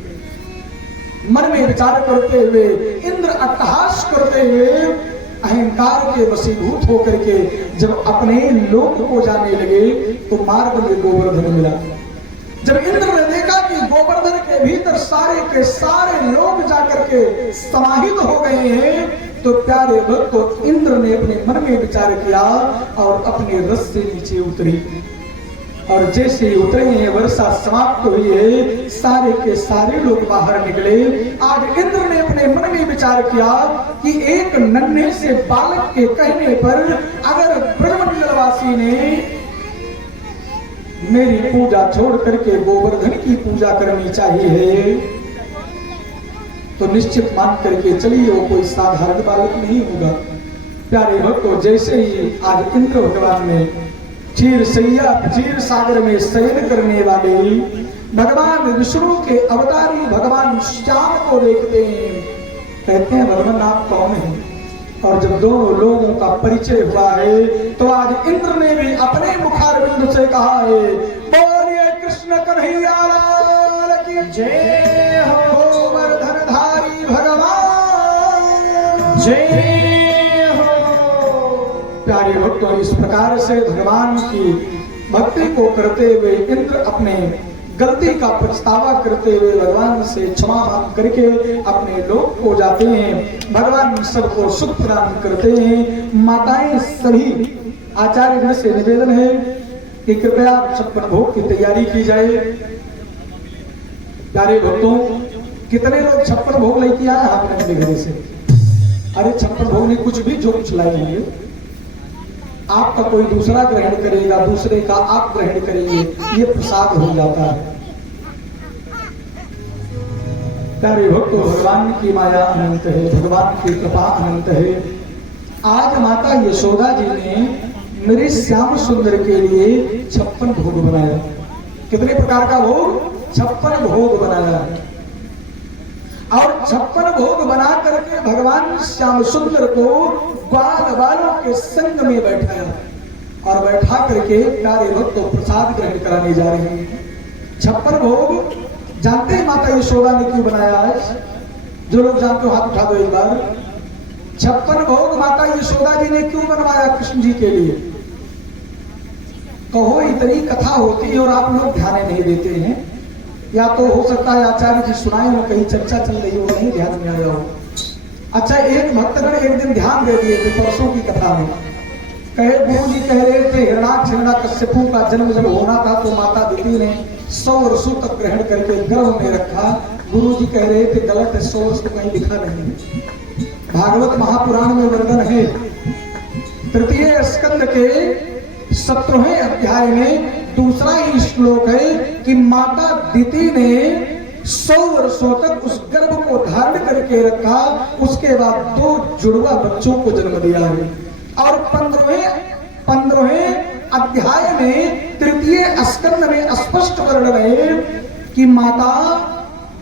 मन में विचार करते हुए इंद्र अट्टहास करते हुए अहंकार के वशीभूत होकर के जब अपने लोक को जाने लगे तो मार्ग में गोवर्धन मिला। जब इंद्र ने देखा कि गोवर्धन के भीतर सारे के सारे लोग जाकर के समाहित हो गए हैं तो प्यारे भक्तों, इंद्र ने अपने मन में विचार किया और अपने रथ से नीचे उतरी और जैसे ही उतरे हैं वर्षा समाप्त हुई है, सारे के सारे लोग बाहर निकले। आज इंद्र ने अपने मन में विचार किया कि एक नन्हे से बालक के कहने पर अगर ब्रजमंडलवासी ने मेरी पूजा छोड़ करके गोवर्धन की पूजा करनी चाहिए तो निश्चित मान करके चलिए वो कोई साधारण बालक नहीं होगा। प्यारे भक्तों, जैसे ही आज इंद्र भगवान ने क्षीर सैया क्षीर सागर में शयन करने वाले भगवान विष्णु के अवतारी भगवान श्याम को देखते हैं, कहते हैं भगवान आप कौन हैं? और जब दोनों लोगों का परिचय हुआ है तो आज इंद्र ने भी अपने मुखारविंद से कहा है, बोलिए कृष्ण कन्हैया लाल की जय हो, गोवर्धनधारी भगवान जय हो। प्यारे भक्तों, इस प्रकार से भगवान की भक्ति को करते हुए इंद्र अपने गलती का पछतावा करते हुए भगवान से क्षमा मांग करके अपने लोक को जाते हैं। भगवान सबको सुख प्रदान करते हैं। माताएं सभी आचार्य से निवेदन है कि कृपया 56 भोग की तैयारी की जाए। प्यारे भक्तों, कितने लोग 56 भोग लेके आए आपने अपने घर से? अरे 56 भोग नहीं, कुछ भी जो कुछ लाए होंगे आपका कोई दूसरा ग्रहण करेगा, दूसरे का आप ग्रहण करेंगे, ये प्रसाद हो जाता है। प्यारे भक्तों, भगवान की माया अनंत है, भगवान की कृपा अनंत है। आज माता यशोदा जी ने मेरे श्याम सुंदर के लिए 56 भोग बनाया। कितने प्रकार का भोग? 56 भोग बनाया। और 56 भोग बना करके भगवान श्याम सुंदर को ग्वाल वालों के संग में बैठाया और बैठा करके प्यारे भक्तों प्रसाद ग्रहण कराने जा रहे हैं। 56 भोग जानते हैं माता यशोदा ने क्यों बनाया? आज जो लोग जानते हो हाथ उठा दो एक बार। 56 भोग माता यशोदा जी ने क्यों बनवाया कृष्ण जी के लिए? कहो, इतनी कथा होती है और आप लोग ध्यान नहीं देते हैं। या तो हो सकता है आचार्य जी सुनाए हो, कहीं चर्चा चल रही हो, नहीं ध्यान में आया हो। अच्छा, एक भक्तगण एक दिन ध्यान दे दिए थे परसों की कथा में, कहे गुरु जी कह रहे थे हिरण्याकश्यपु का जन्म जब होना था तो माता दिति ने 100 वर्षों तक ग्रहण करके गर्भ में रखा। गुरु जी कह रहे थे गलत है, 100 वर्ष तो कहीं लिखा नहीं है। भागवत महापुराण में वर्णन है, 3 स्कंद के 17वें अध्याय में दूसरा ही श्लोक है कि माता दिति ने 100 वर्षों तक उस गर्भ को धारण करके रखा, उसके बाद 2 जुड़वा बच्चों को जन्म दिया है। और 15वें अध्याय में 3 स्कंद में स्पष्ट वर्णन है कि माता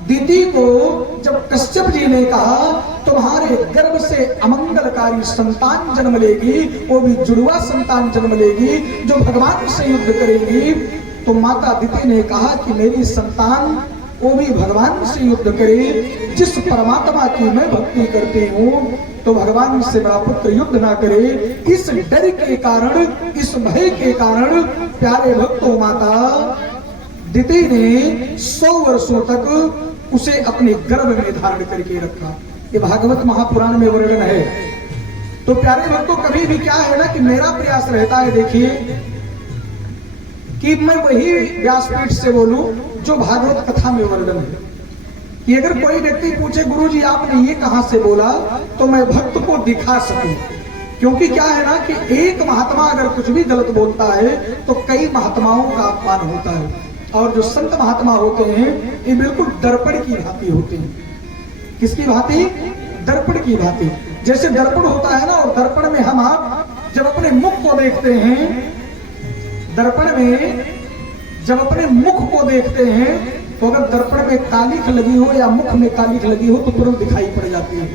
दिति को जब कश्यप जी ने कहा तुम्हारे गर्भ से अमंगलकारी संतान जन्म लेगी, वो भी जुड़वा संतान जन्म लेगी जो भगवान से युद्ध करेगी, तो माता दिति ने कहा कि मेरी संतान वो भी भगवान से युद्ध करे। जिस परमात्मा की मैं भक्ति करती हूँ तो भगवान से मेरा पुत्र युद्ध ना करे। इस डर के कारण, इस भय के कारण प्यारे भक्तों माता दिति ने 100 वर्षों तक उसे अपने गर्भ में धारण करके रखा। ये भागवत महापुराण में वर्णन है। तो प्यारे भक्तों, कभी भी क्या है ना कि मेरा प्रयास रहता है, देखिए कि मैं वही व्यासपीठ से बोलूं जो भागवत कथा में वर्णन है। कि अगर कोई व्यक्ति पूछे गुरु जी आपने ये कहां से बोला, तो मैं भक्त को दिखा सकूं। क्योंकि क्या है ना कि एक महात्मा अगर कुछ भी गलत बोलता है तो कई महात्माओं का अपमान होता है। और जो संत महात्मा होते हैं ये बिल्कुल दर्पण की भांति होते हैं। किसकी भांति? दर्पण की भांति। जैसे दर्पण होता है ना, और दर्पण में हम आप जब अपने मुख को देखते हैं, दर्पण में जब अपने मुख को देखते हैं तो अगर दर्पण में कालिख लगी हो या मुख में कालिख लगी हो तो तुरंत दिखाई पड़ जाती है।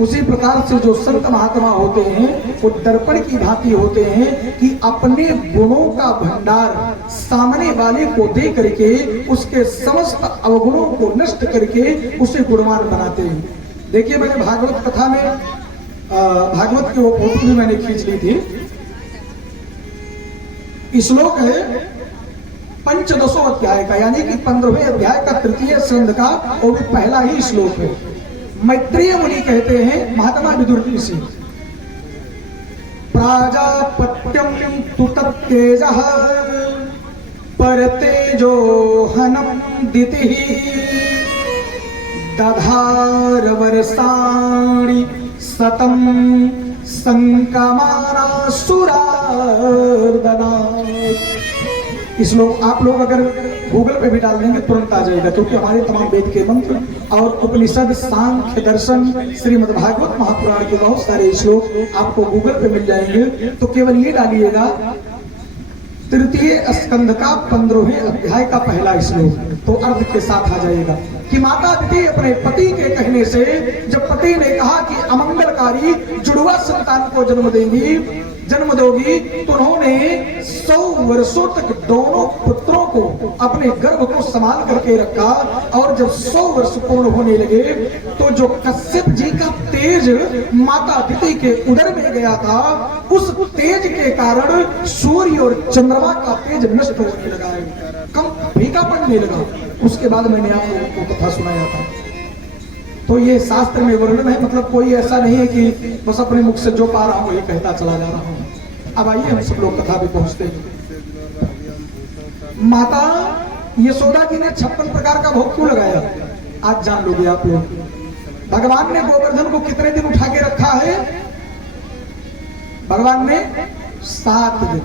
उसी प्रकार से जो संत महात्मा होते हैं वो दर्पण की भांति होते हैं कि अपने गुणों का भंडार सामने वाले को दे करके उसके समस्त अवगुणों को नष्ट करके उसे गुणवान बनाते हैं। देखिए, मैंने भागवत कथा में भागवत की वो पोथी मैंने खींच ली थी। श्लोक है 15वें अध्याय का, यानी कि 15वें अध्याय का 3 स्कंद का वो भी पहला ही श्लोक है। मैत्रेय मुनि कहते हैं महात्मा विदुर ऋषि, प्राजापत्यम तु तत्तेजः परतेजो हनम दितिः दधार वर्षाणि सतम संकमाना सुरार्दना। इस लोग आप लोग अगर गूगल पे भी डाल देंगे तुरंत आ जाएगा, क्योंकि हमारे तमाम वेद के मंत्र और उपनिषद, सांख्य, दर्शन, श्रीमद् भागवत महापुराण के बहुत सारे श्लोक आपको गूगल पे मिल जाएंगे। तो केवल ये डालिएगा तृतीय स्कंध का 15वें अध्याय का पहला श्लोक। तो अर्थ के साथ आ जाएगा कि माता अदिति अपने पति के कहने से, जब पति ने कहा कि अमंगलकारी जुड़वा संतान को जन्म दोगी, तो उन्होंने 100 वर्षों तक दोनों पुत्रों को अपने गर्भ को संभाल करके रखा। और जब 100 वर्ष पूर्ण होने लगे तो जो कश्यप जी का तेज माता अदिति के उदर में गया था, उस तेज के कारण सूर्य और चंद्रमा का तेज नष्ट होने लगा है, कम फीका पड़ने लगा। उसके बाद मैंने आपको कथा सुनाया था। तो ये शास्त्र में वर्णन है, मतलब कोई ऐसा नहीं है कि बस अपने मुख से जो पा रहा हूं वही कहता चला जा रहा हूं। अब आइए हम सब लोग कथा पे पहुंचते हैं। माता यशोदा जी ने 56 प्रकार का भोग क्यों लगाया, आज जान लोगे आप लोग। भगवान ने गोवर्धन को कितने दिन उठा के रखा है? भगवान ने 7 दिन।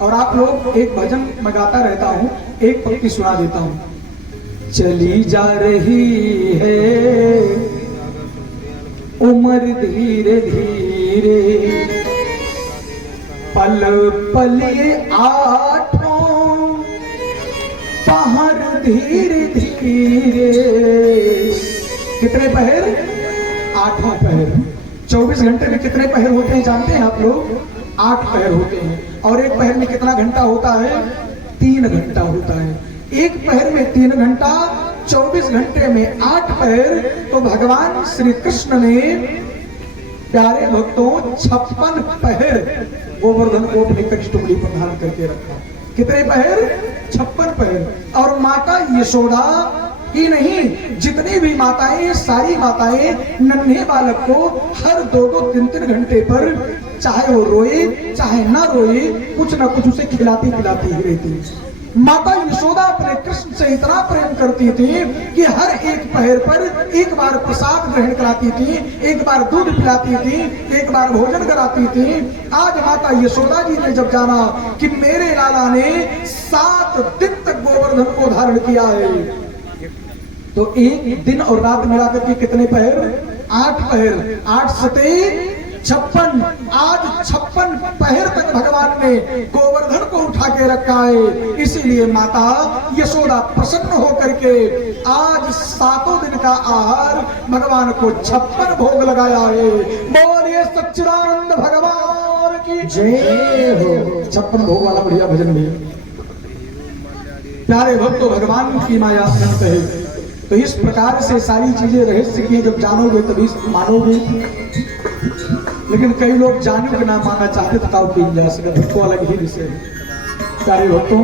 और आप लोग, एक भजन मैं गाता रहता हूं, एक पंक्ति सुना देता हूं। चली जा रही है उम्र धीरे धीरे, पल पल ये 8 पहर धीरे धीरे। कितने पहर? 8 पहर। 24 घंटे में कितने पहर होते हैं जानते हैं आप लोग? 8 पहर होते हैं। और एक पहर में कितना घंटा होता है? 3 घंटा होता है। एक पहर में 3 घंटा, 24 घंटे में 8 पहर। तो भगवान श्री कृष्ण ने प्यारे भक्तों 56 पहर गोवर्धन को अपनी कष्टुमली पर धारण करके रखा। कितने पहर? 56 पहर। और माता यशोदा ही नहीं, जितनी भी माताएं, सारी माताएं नन्हे बालक को हर 2-2, 3-3 घंटे पर, चाहे वो रोए चाहे ना रोए, कुछ ना कुछ उसे खिलाती पिलाती ही रहती। माता यशोदा अपने कृष्ण से इतना प्रेम करती थी कि हर एक पहर पर एक बार प्रसाद ग्रहण कराती थी, एक बार दूध पिलाती थी, एक बार भोजन कराती थी। आज माता यशोदा जी ने जब जाना कि मेरे लाला ने 7 दिन तक गोवर्धन को धारण किया है, तो एक दिन और रात मिलाकर के कितने पहर? 8 पहर। 8 सते 56। आज 56 पहर तक भगवान ने गोवर्धन को उठा के रखा है। इसीलिए माता यशोदा प्रसन्न होकर के आज 7 दिन का आहार भगवान को 56 भोग लगाया है। बोलिए सच्चिदानंद भगवान की जय हो। 56 भोग वाला बढ़िया भजन भी। प्यारे भक्तों, भगवान की माया अनंत है। तो इस प्रकार से सारी चीजें रहस्य की, जब जानोगे तभी मानोगे। लेकिन कई लोग जाने के ना मानना चाहते तो पीन जा सके, उसको अलग ही विषय है। प्यारे भक्तों,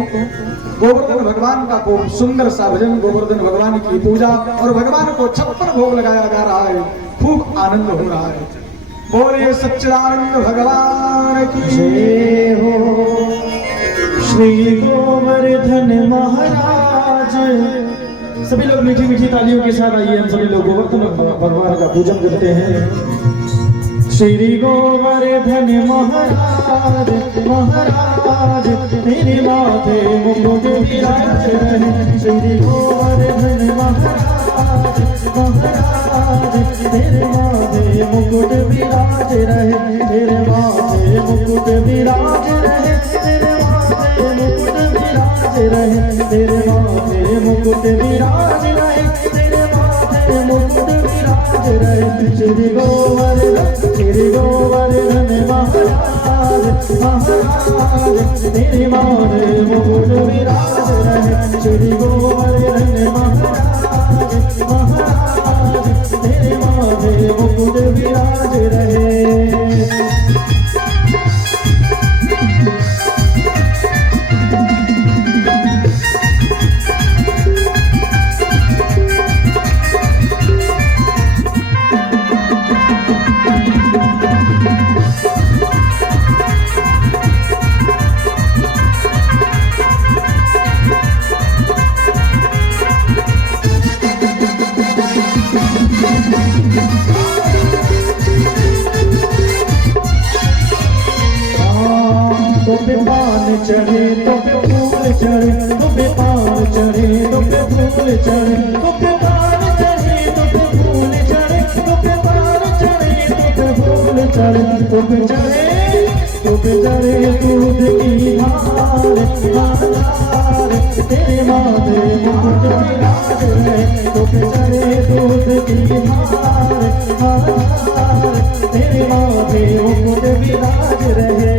गोवर्धन भगवान का खूब सुंदर सा भजन, गोवर्धन भगवान की पूजा, और भगवान को 56 भोग लगाया जा रहा है। खूब आनंद हो रहा है। बोलिए सच्चिदानंद भगवान की जय हो। श्री गोवर्धन महाराज। सभी लोग मीठी मीठी तालियों के साथ आइए, हम सभी लोग गोवर्धन भगवान का पूजन करते हैं। श्री गोवर्धन महाराज महाराज, तेरे माथे मुकुट विराज रहे। श्री गोवर्धन महाराज महाराज, तेरे माथे मुकुट विराज रहे। तेरे माथे मुकुट विराज रहे। तेरे माथे मुकुट विराज रहे। तेरे माथे मुकुट विराज रहे। तेरे माथे मुकुट विराज रहे। श्री गोवर्धन महाराज महाराज, तेरे माथे मुकुट विराज रहे। श्री गोवर्धन महाराज महाराज, तेरे माथे मुकुट विराज रहे। पे पान चढ़े तो पे फूल चढ़े, तो पे पान चढ़े तो पे फूल चढ़े। तो पे पान चढ़े तो पे फूल चढ़े। तो पे पान चढ़े तो पे फूल चढ़े। तो पे चढ़े तुम चढ़े दूध की धार धार, तेरे माथे मुकुट विराज रहे, तुम चढ़े दूध की धार धार, तेरे माथे मुकुट विराज रहे।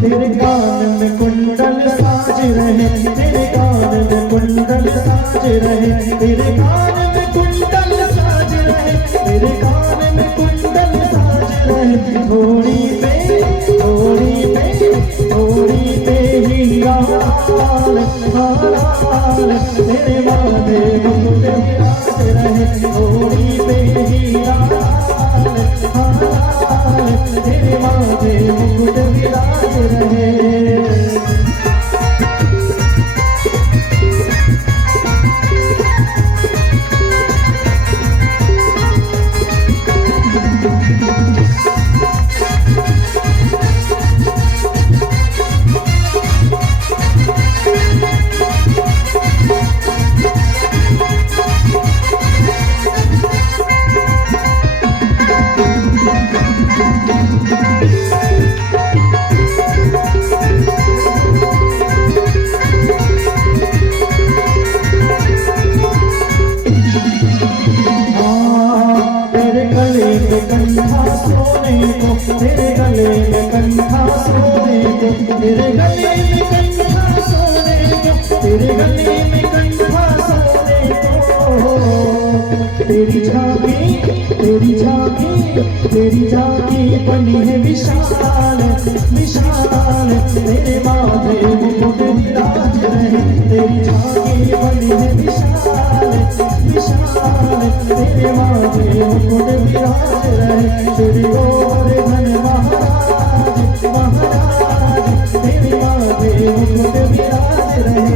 तेरे कान में कुंडल साज रहे, तेरे कान में कुंडल साज रहे, तेरे कान में कुंडल साज रहे, तेरे कान में कुंडल साज रहे। थोड़ी पे थोड़ी पे थोड़ी पे हीरा लाल लाल, तेरे माथे मुकुट विराज रहे, थोड़ी पे हीरा लाल लाल, तेरे माथे मुकुट विराज रहे। तेरे गले में कंठा सोने को, तेरे गले में कंठा सोने को, तेरे गले में कंठा सोने को। तेरी झांकी तेरी झांकी तेरी झांकी बनी है विशाल विशाल, तेरे माथे मुकुट विराज रहे, तेरी झांकी बनी है विशाल विशाल, तेरे माथे मुकुट विराज रहे। श्री गोवर्धन महाराज महाराज, तेरे माथे मुकुट विराज रहे।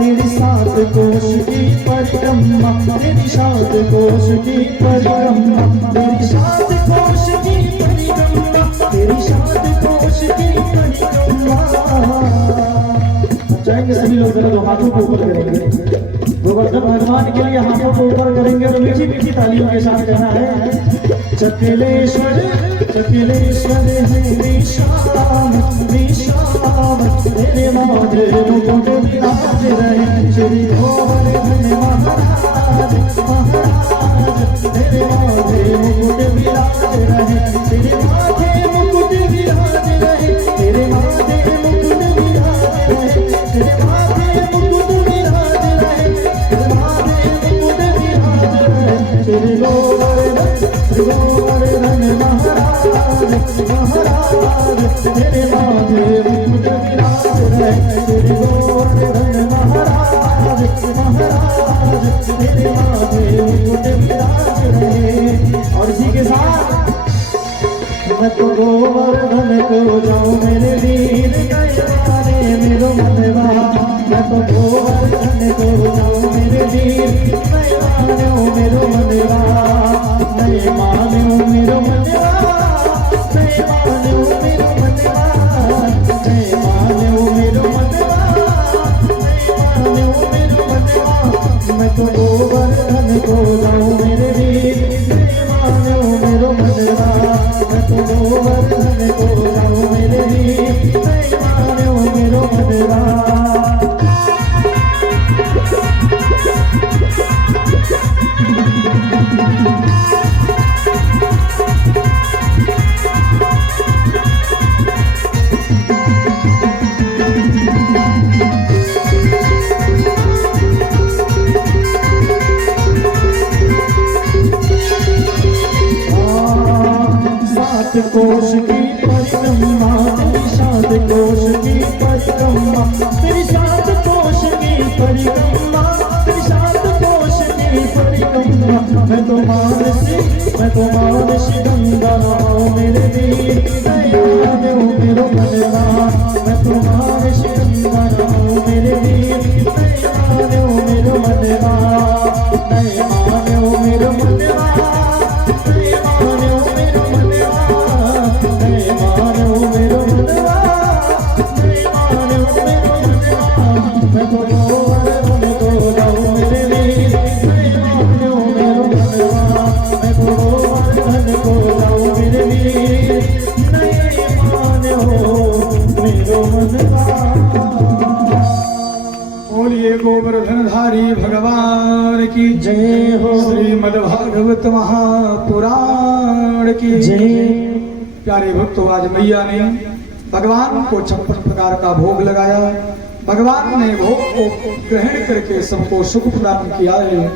तेरी सात कोश की परिक्रमा, तेरी सात कोश की परिक्रमा, तेरी सात कोश की परिक्रमा, तेरी सात कोश की परिक्रमा। चाहेंगे सभी लोग जरा जो हाथों को ऊपर करेंगे, गोवर्धन भगवान के लिए हाथों को ऊपर करेंगे और मीठी मीठी तालियों के साथ कहना है चकिलेश्वर चकिलेश्वर है विशाल विशाल, तेरे माथे मुकुट विराज रहे। श्री गोवर्धन महाराज महाराज, तेरे माथे मुकुट विराज रहे, तेरे माथे मुकुट विराज रहे, तेरे माथे मुकुट विराज रहे, तेरे माथे मुकुट विराज रहे, तेरे माथे मुकुट विराज रहे। श्री गोवर्धन महाराज महाराज, तेरे माथे मुकुट विराज रहे, श्री गोवर्धन महाराज महाराज, तेरे माथे मुकुट विराज रहे। और इसी के साथ मैं तो गोवर्धन को जाऊं मेरे वीर गयाने मेरो मनवा, मैं तो गोवर्धन को जाऊं मेरे वीर गयाने मेरो मनवा, मैं मानो मेरो मनवा, मैं मानो मेरो मनवा, मैं मानो मेरो मनवा, मैं मानो मेरो मनवा। मैं तो गोवर्धन को जाऊं मेरे वीर, मैं मानो मेरो मनवा, मैं तो गोवर्धन सात कोश की परिक्रमा, तेरी सात कोश की परिक्रमा, तेरी सात कोश की परिक्रमा, तेरी सात कोश की परिक्रमा। मैं तो मानसी गंगा नहाऊं मेरे वीर, मैं हूँ मेरो मनवा। मैं तो मानसी गंगा नहाऊं मेरे वीर, मैं हूँ मेरो मनवा। मैं हूँ मेरो मनवा, मैं हूँ मेरो मनवा, मैं हूँ मेरो मनवा, मैं हूँ मेरो मनवा। मैं तो गोवर्धन को जाऊं मेरे वीर, मैं हूँ मेरो मनवा। मैं तो गोवर्धन को जाऊं मेरे वीर, मैं हूँ मेरो मनवा। बोलिए गोवर्धनधारी भगवान की जय हो, श्रीमद्भागवत महापुराण की जय। प्यारे भक्तों, आज मैया ने भगवान को 56 प्रकार का भोग लगाया। भगवान ने भोग को ग्रहण करके सबको सुख प्रदान किया है।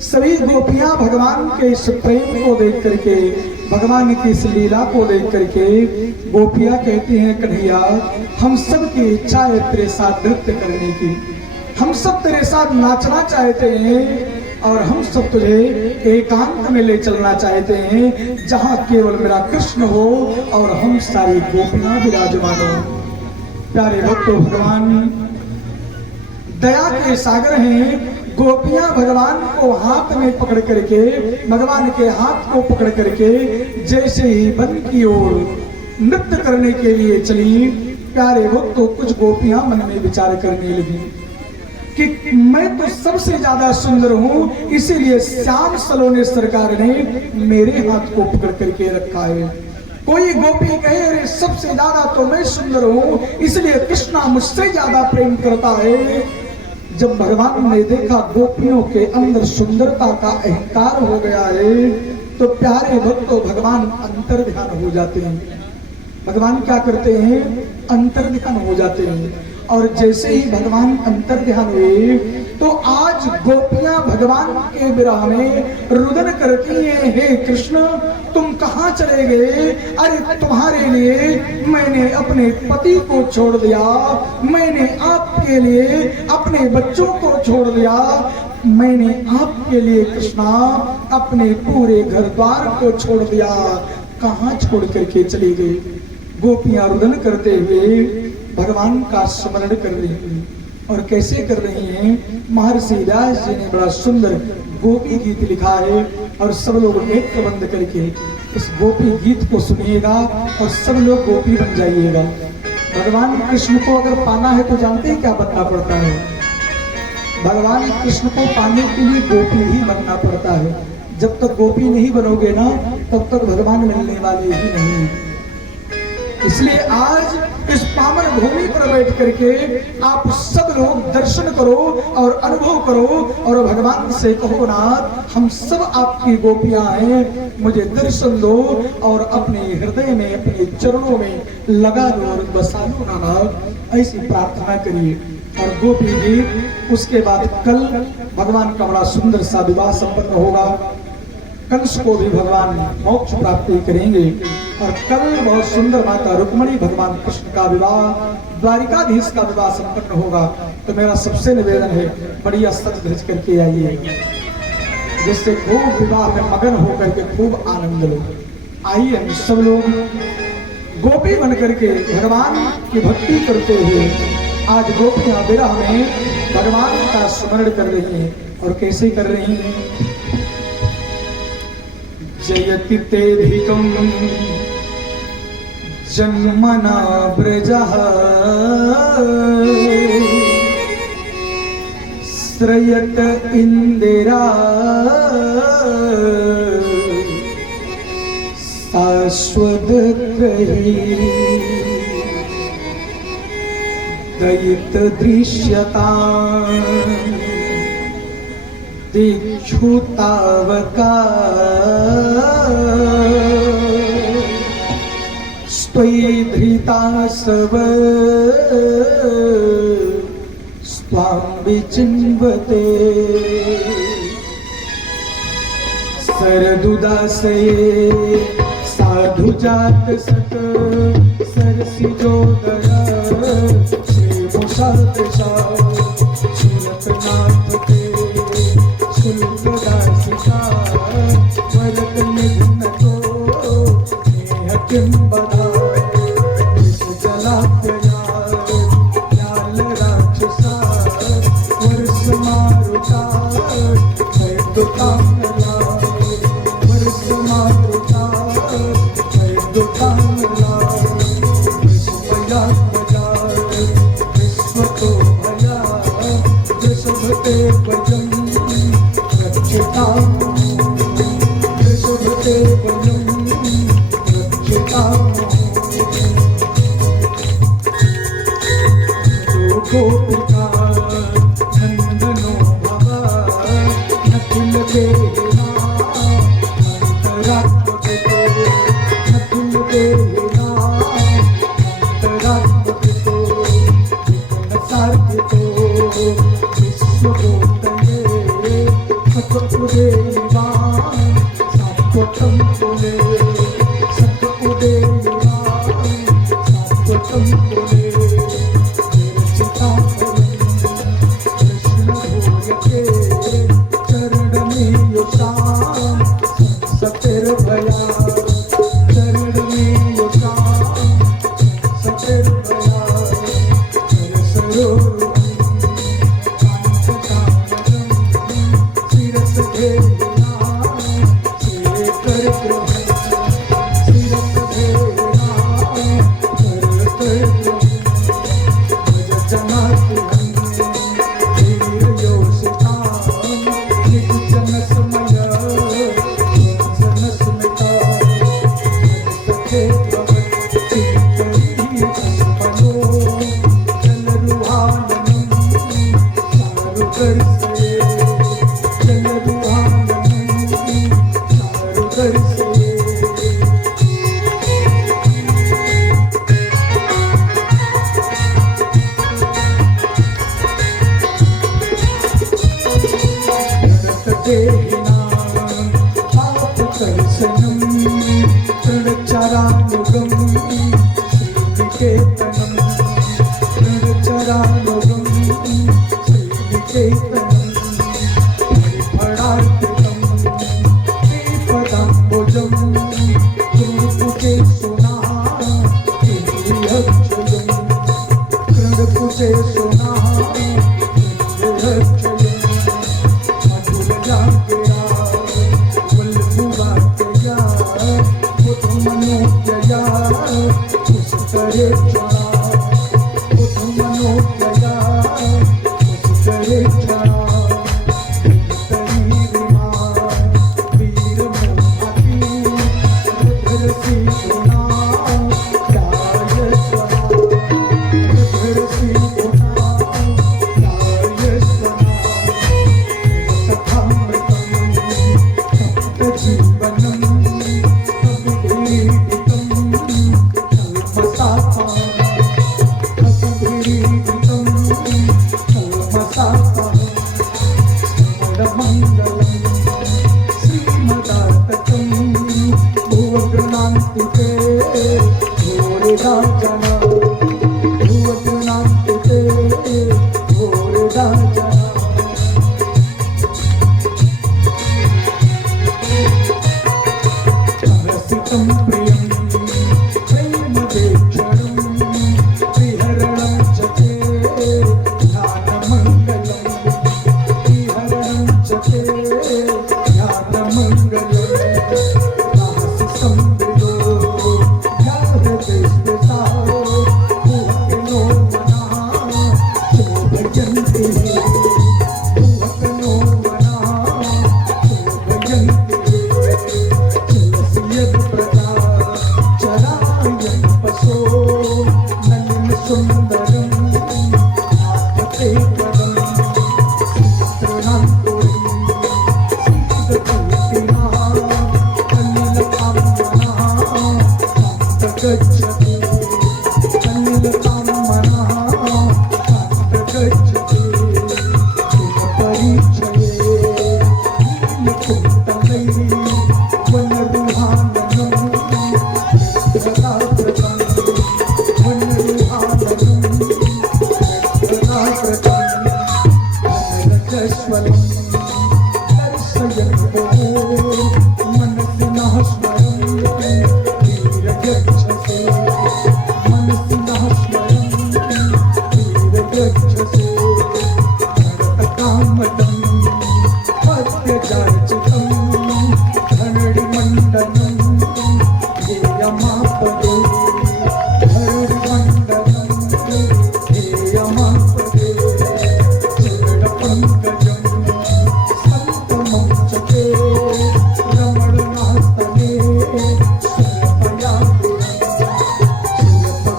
सभी गोपियां भगवान के इस प्रेम को देख करके, भगवान की इस लीला को देख करके गोपियां कहती हैं, कन्हैया हम सब की इच्छा है तेरे साथ नृत्य करने की, हम सब तेरे साथ नाचना चाहते हैं और हम सब तुझे एकांत में ले चलना चाहते हैं, जहां केवल मेरा कृष्ण हो और हम सारी गोपियां विराजमान हो। प्यारे भक्तों, भगवान दया के सागर हैं। गोपियां भगवान को हाथ में पकड़ करके, भगवान के हाथ को पकड़ करके जैसे ही वन की ओर नृत्य करने के लिए चली, प्यारे भक्तों कुछ गोपियां मन में विचार करने लगी कि मैं तो सबसे ज्यादा सुंदर हूं, इसीलिए श्याम सलोने सरकार ने मेरे हाथ को पकड़ करके रखा है। कोई गोपी कहे अरे सबसे ज्यादा तो मैं सुंदर हूं, इसलिए कृष्णा मुझसे ज्यादा प्रेम करता है। जब भगवान ने देखा गोपियों के अंदर सुंदरता का अहंकार हो गया है, तो प्यारे भक्तों भगवान अंतर ध्यान हो जाते हैं। भगवान क्या करते हैं? अंतर ध्यान हो जाते हैं। और जैसे ही भगवान अंतर ध्यान हुए, तो आज गोपियां भगवान के विरह में रुदन करती हैं, हे कृष्ण तुम कहाँ चले गए? अरे तुम्हारे लिए मैंने अपने पति को छोड़ दिया, मैंने आपके लिए अपने बच्चों को छोड़ दिया, मैंने आपके लिए कृष्णा अपने पूरे घर द्वार को छोड़ दिया, कहाँ छोड़ करके चली गई? गोपियां रुदन करते हुए भगवान का स्मरण कर रही हैं। और कैसे कर रही हैं? महर्षि व्यास जी ने बड़ा सुंदर गोपी गीत लिखा है, और सब लोग नेत्र बंद करके इस गोपी गीत को सुनिएगा और सब लोग गोपी बन जाइएगा। भगवान कृष्ण को अगर पाना है तो जानते हैं क्या बनना पड़ता है? भगवान कृष्ण को पाने के लिए गोपी ही बनना पड़ता है। जब तक गोपी नहीं बनोगे ना, तब तक भगवान मिलने वाले ही नहीं। इसलिए आज इस पावन भूमि पर बैठ करके आप सब लोग दर्शन करो और अनुभव करो और भगवान से कहो, नाथ हम सब आपकी गोपियां हैं, मुझे दर्शन दो और अपने हृदय में अपने चरणों में लगा दो और बसा लो नाथ, ऐसी प्रार्थना करिए। और गोपी जी उसके बाद कल भगवान का बड़ा सुंदर सा विवाह संपन्न होगा। कंस को भी भगवान मोक्ष प्राप्ति करेंगे। और कल बहुत सुंदर माता रुक्मणी भगवान कृष्ण का विवाह, द्वारिकाधीश का विवाह संपन्न होगा। तो मेरा सबसे निवेदन है, बढ़िया सज धज करके आइए, जिससे खूब विवाह में मगन होकर के खूब आनंद लो। आइए हम सब लोग गोपी बन करके भगवान की भक्ति करते हुए आज गोपियां विरह में भगवान का स्मरण कर रही हैं। और कैसे कर रही हैं? जयति तेधिकं जन्मना ब्रजः श्रयत इंदिरा शाश्वत ग्रही दयित दृश्यता दिक्षुतावका स्त्वयि धृता सव स्वां विचिन्वते सरदुदासये सा साधु जात सत सरसी जोदर प्रेम सदशा सुरतनाथ के सुलभदासिका वरद निघ्न तो नेह किम बधा विष जलाप्यया ज्ञाल राक्षसा वर्ष मारुता वैद्युतामला वर्ष मारुता वैद्युतामला विस्मयात्मजा विश्वतो भया वृषभते भजं रक्षिताम् वृषभते भजं रक्षिताम् गोपिका नंदनो भवा नकुल देना अंतरात्मको नकुल देना अंतरात्मको विघ्न सार्गितो विश्वगोतये सतपुदेवान् सात्वतं कुले सतपुदेवान् सात्वतं कुले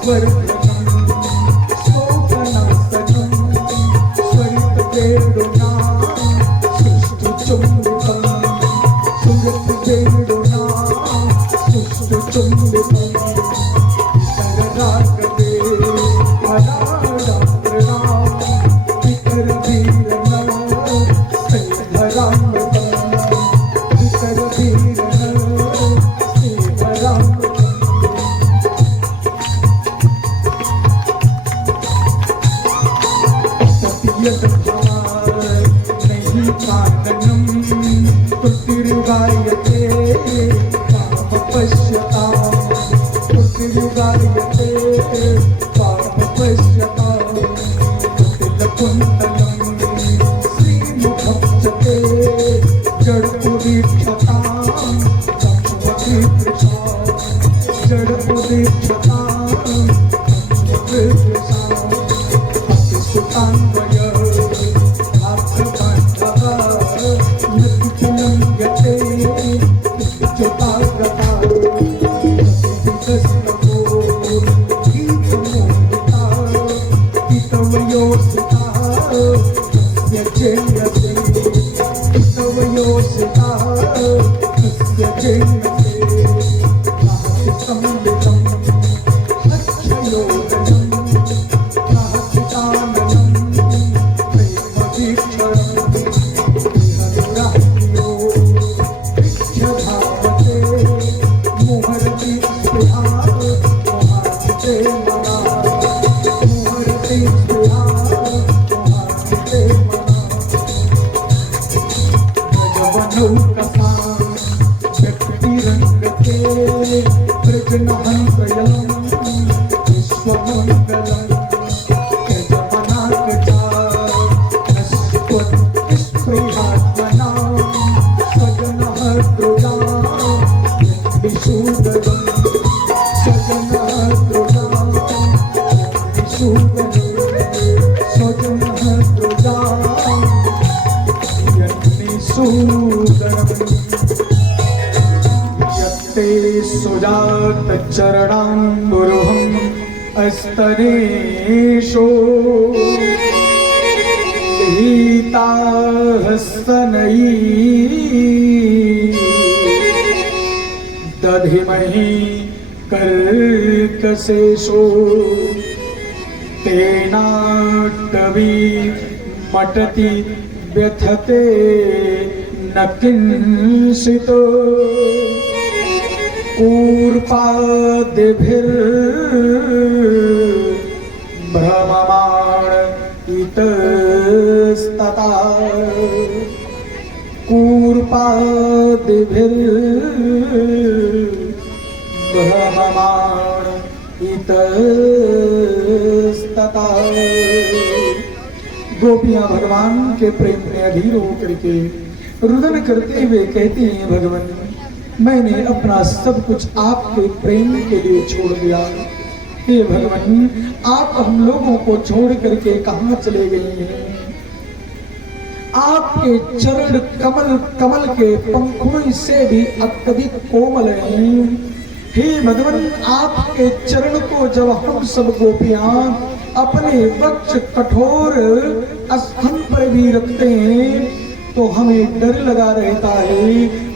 वर्धनम शोभनासनम स्वरित वेणुना सुष्ठुचुम्बितम सुरत वेणुना सुष्ठुचुम्बितम रागवे हराराम विकर धीरन श्रीधरामृतम विकर धीरन श्रीधरामृतम सत्यद भार नहीं काननम तुतिर्गायते काम पश्यताम तुतिर्गायते काम पश्यताम तिलकुंतलम श्रीमुखप्सते जड़पुदीक्षताम चक्षुवतीक्षाम जड़पुदीक्षताम चक्षुवतीक्षाम सुतान्वय भागवतः नतिलंघ्यते च्युताग्रता विकस्तवो गीतमोहिता गीतवयोसिता यज्ञयसे गीतवयोसिता यज्ञयसे नास्ति संवितं अच्छयोदनं सुजात चरणाम्बुरुहं अस्तनेषु हिताहस्तनयी दधिमहि कर्कशेषु तेनाटवी मटति व्यथते न किंचित् ऊर्पादिभिर्भ्रममाण इतस्तता ऊर्पादिभिर्भ्रममाण इतस्तता। गोपियां भगवान के प्रेम में अधीर होकर के रुदन करते हुए कहती हैं, भगवान मैंने अपना सब कुछ आपके प्रेम के लिए छोड़ दिया। हे भगवान आप हम लोगों को छोड़ करके कहां चले गए हैं? आपके चरण कमल कमल के पंखुड़ी से भी अत्यधिक कोमल हैं। हे भगवान आपके चरण को जब हम सब गोपियां अपने वक्ष कठोर स्तन पर भी रखते हैं तो हमें डर लगा रहता है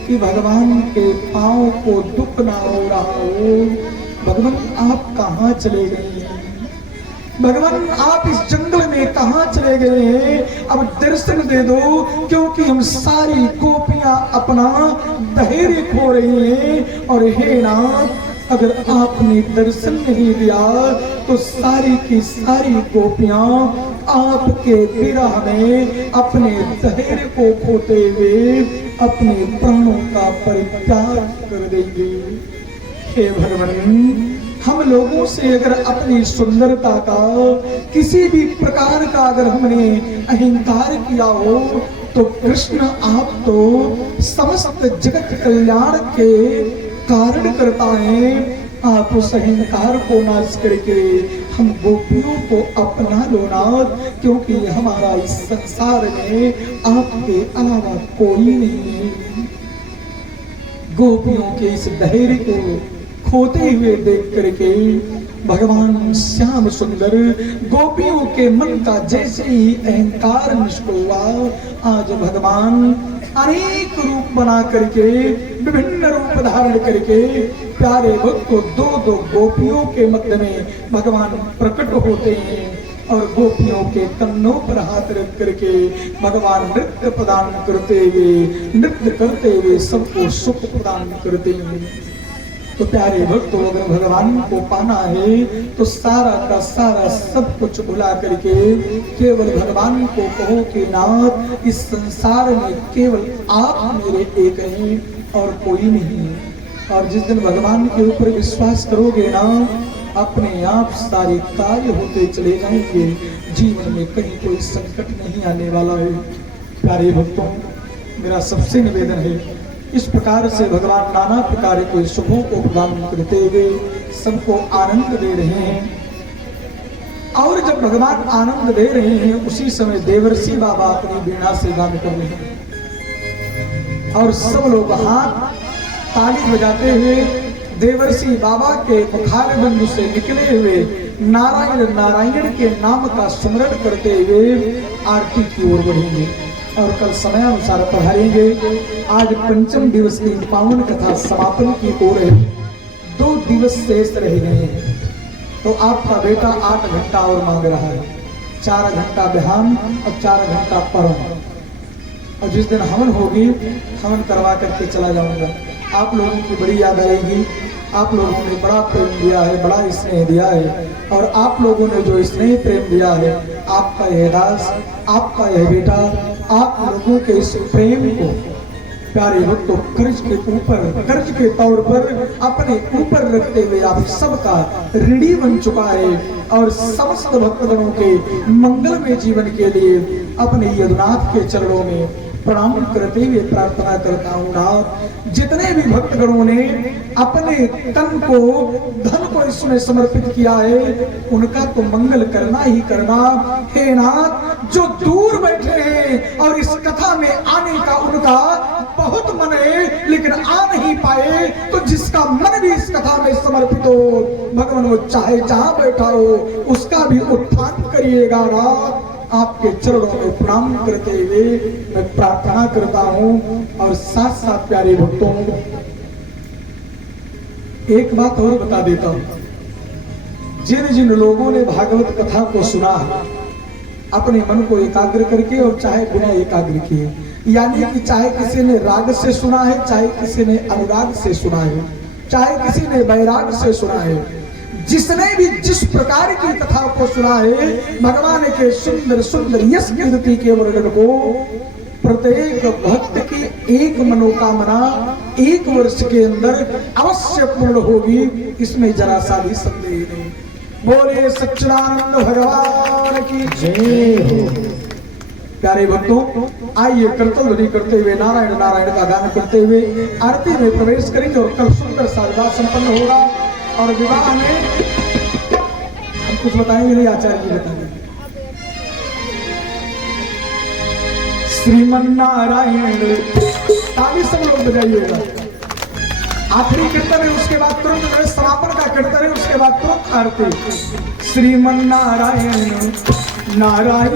कि भगवान के पांव को दुख ना हो रहा हो। भगवान आप कहाँ चले गए हैं? भगवान आप इस जंगल में कहाँ चले गए हैं? अब दर्शन दे दो, क्योंकि हम सारी गोपियां अपना धैर्य खो रही हैं। और हे नाथ अगर आपने दर्शन नहीं दिया तो सारी की सारी गोपियां आपके विरह में अपने धैर्य को खोते हुए अपने प्राणों का परित्याग कर देंगे। हे भगवान हम लोगों से अगर अपनी सुंदरता का किसी भी प्रकार का अगर हमने अहंकार किया हो तो कृष्ण आप तो समस्त जगत कल्याण के कारण करता है। आप उस अहंकार को नाश करके हम गोपियों को अपना लो नाथ, क्योंकि हमारा इस संसार में आपके अलावा कोई नहीं है। गोपियों के इस धैर्य को खोते हुए देख करके भगवान श्याम सुंदर गोपियों के मन का जैसे ही अहंकार नष्ट हुआ, आज भगवान अनेक रूप बना करके, विभिन्न रूप धारण करके प्यारे भक्त को दो दो गोपियों के मध्य में भगवान प्रकट होते हैं और गोपियों के कन्नों पर हाथ रख करके भगवान नृत्य प्रदान करते हुए, नृत्य करते हुए सबको सुख प्रदान करते हैं। तो प्यारे भक्त, अगर भगवान को पाना है तो सारा का सारा सब कुछ भुला करके केवल भगवान को कहो कि नाथ, इस संसार में केवल आप मेरे एक हैं और कोई नहीं। और जिस दिन भगवान के ऊपर विश्वास करोगे ना, अपने आप सारे कार्य होते चले जाएंगे, जीवन में कहीं कोई संकट नहीं आने वाला है। प्यारे भक्तों, मेरा सबसे निवेदन है, इस प्रकार से भगवान नाना प्रकार के शुभों को प्रदान करते हुए सबको आनंद दे रहे हैं। और जब भगवान आनंद दे रहे हैं, उसी समय देवर्षि बाबा अपनी वीणा से गान कर रहे हैं और सब लोग हाथ ताली बजाते हुए देवर्षि बाबा के मुखार बिंदु से निकले हुए नारायण नारायण के नाम का स्मरण करते हुए आरती की ओर बढ़ेंगे और कल समय अनुसार पधारेंगे। आज पंचम दिवस की पावन कथा समापन की ओर है, 2 दिवस शेष रह गए हैं। तो आपका बेटा 8 घंटा और मांग रहा है, 4 घंटा बिहान और 4 घंटा परम। और जिस दिन हवन होगी, हवन करवा करके चला जाऊंगा। आप लोगों की बड़ी याद आएगी, आप लोगों ने बड़ा प्रेम दिया है, बड़ा स्नेह दिया है और आप लोगों ने जो स्नेह प्रेम दिया है, आपका यह दास, आपका यह बेटा, आप लोगों के इस प्रेम को प्यारे भक्तों कर्ज के ऊपर, कर्ज के तौर पर अपने ऊपर रखते हुए आप सबका ऋणी बन चुका है और समस्त भक्तगणों के मंगलमय जीवन के लिए अपने यदुनाथ के चरणों में प्रणाम करते हुए प्रार्थना करता हूँ। नाथ, जितने भी भक्तगणों ने अपने तन को, धन को इसमें समर्पित किया है, उनका तो मंगल करना ही करना। हे नाथ, जो दूर बैठे हैं और इस कथा में आने का उनका बहुत मन है लेकिन आ नहीं पाए, तो जिसका मन भी इस कथा में समर्पित हो, भगवान वो चाहे जहां बैठा हो उसका भी उत्थान करिएगा। नाथ, आपके चरणों में प्रणाम करते हुए मैं प्रार्थना करता हूं। और साथ साथ प्यारे भक्तों, एक बात और बता देता हूं, जिन जिन लोगों ने भागवत कथा को सुना है, अपने मन को एकाग्र करके और चाहे बिना एकाग्र किए, यानी कि चाहे किसी ने राग से सुना है, चाहे किसी ने अनुराग से सुना है, चाहे किसी ने वैराग से सुना है, जिसने भी जिस प्रकार की कथा को सुना है, भगवान के सुंदर सुंदर यश कीर्ति के वर्णन को प्रत्येक भक्त की एक मनोकामना 1 वर्ष के अंदर अवश्य पूर्ण होगी, इसमें जरा सा भी संदेह नहीं। बोले सच्चिदानंद भगवान की जय हो। प्यारे भक्तों, आइए कर्तव्य ध्वनि करते हुए नारायण नारायण का गान करते हुए आरती में प्रवेश करेंगे और कल सुंदर सा विवाह संपन्न होगा। और विवाह में हम कुछ बताएंगे नहीं, आचार्य जी बताएंगे। श्रीमन नारायण, ताली सब लोग बजाइएगा। आखिरी कीर्तन है, उसके बाद तुरंत समापन का कीर्तन है, उसके बाद तुरंत आरती। श्रीमन नारायण नारायण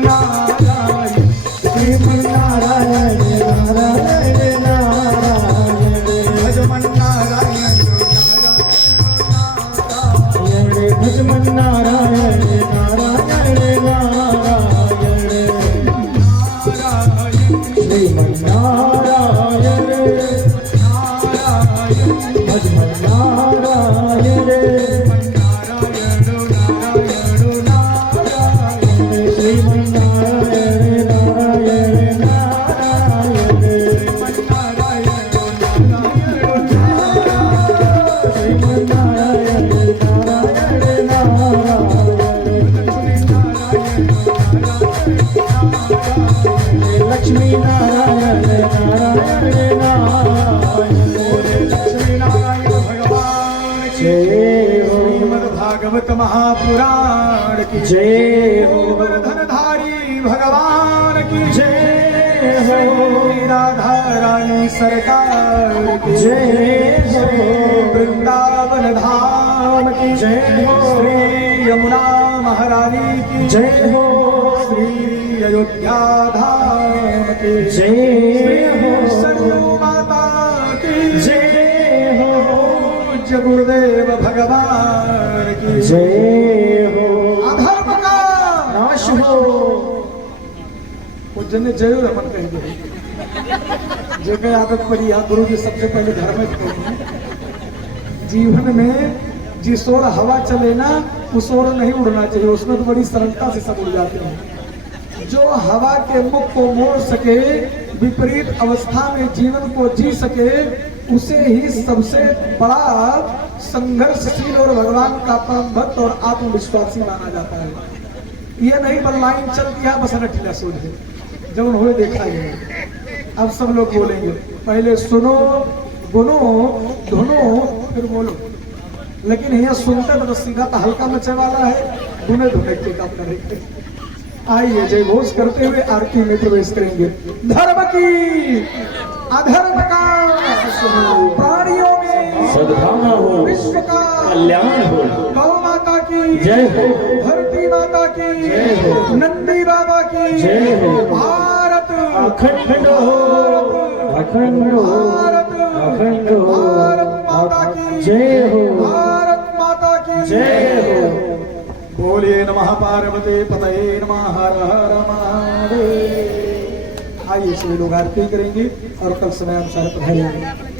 नारायण, श्रीमन नारायण नारायण नारायण, भजमन नारायण भजमन नारायण नारायण नारायण, श्रीमन नारायण भजमन नारायण श्रीमन नारायण नारायण लक्ष्मी नारायण नारायण नारायण, लक्ष्मी नारायण भगवान की जय हो। श्रीमद्भागवत महापुराण की जय हो। गोवर्धनधारी भगवान की जय हो। राधा रानी सरकार की जय हो। वृंदावन धाम धाम की जय हो। श्री यमुना महारानी की जय हो। श्री अयोध्या धाम की जय हो। सरयू माता की जय हो। पूज्य गुरुदेव भगवान की जय हो। अधर्म का नाश हो। पूज्य ने जय रमन कहेंगे जो कि आदत पड़ी यहाँ गुरु जी सबसे पहले धार्मिक होते जीवन में जिस ओर हवा चले ना उस ओर नहीं उड़ना चाहिए, उसमें तो बड़ी सरलता से सब उड़ जाते हैं। जो हवा के मुख को मोड़ सके, विपरीत अवस्था में जीवन को जी सके, उसे ही सबसे बड़ा संघर्षशील और भगवान का परम भक्त और आत्मविश्वासी माना जाता है। ये नहीं बस लाइन चलती है बस रटिला सोच है जब हुए देखा है। अब सब लोग बोलेंगे, पहले सुनो गुनो धुनो फिर बोलो, लेकिन यह सुनते तो सीधा तो हल्का मचे वाला है, धुने धुने के काम करेंगे। आइए जय घोष करते हुए आरती में प्रवेश करेंगे। धर्म की अधर्म का प्राणियों में सद्भावना हो, विश्व का कल्याण हो। गौ माता की जय हो। धरती माता की जय हो। नंदी बाबा की जय हो। भारत अखंड हो, अखंड हो, भारत अखंड हो। भारत माता की जय हो। भारत माता की जय हो। बोलिए नमः पार्वती पतये नमः हर हर महादेव। आइए सभी लोग आरती करेंगे और कल समय अनुसार पधारेंगे।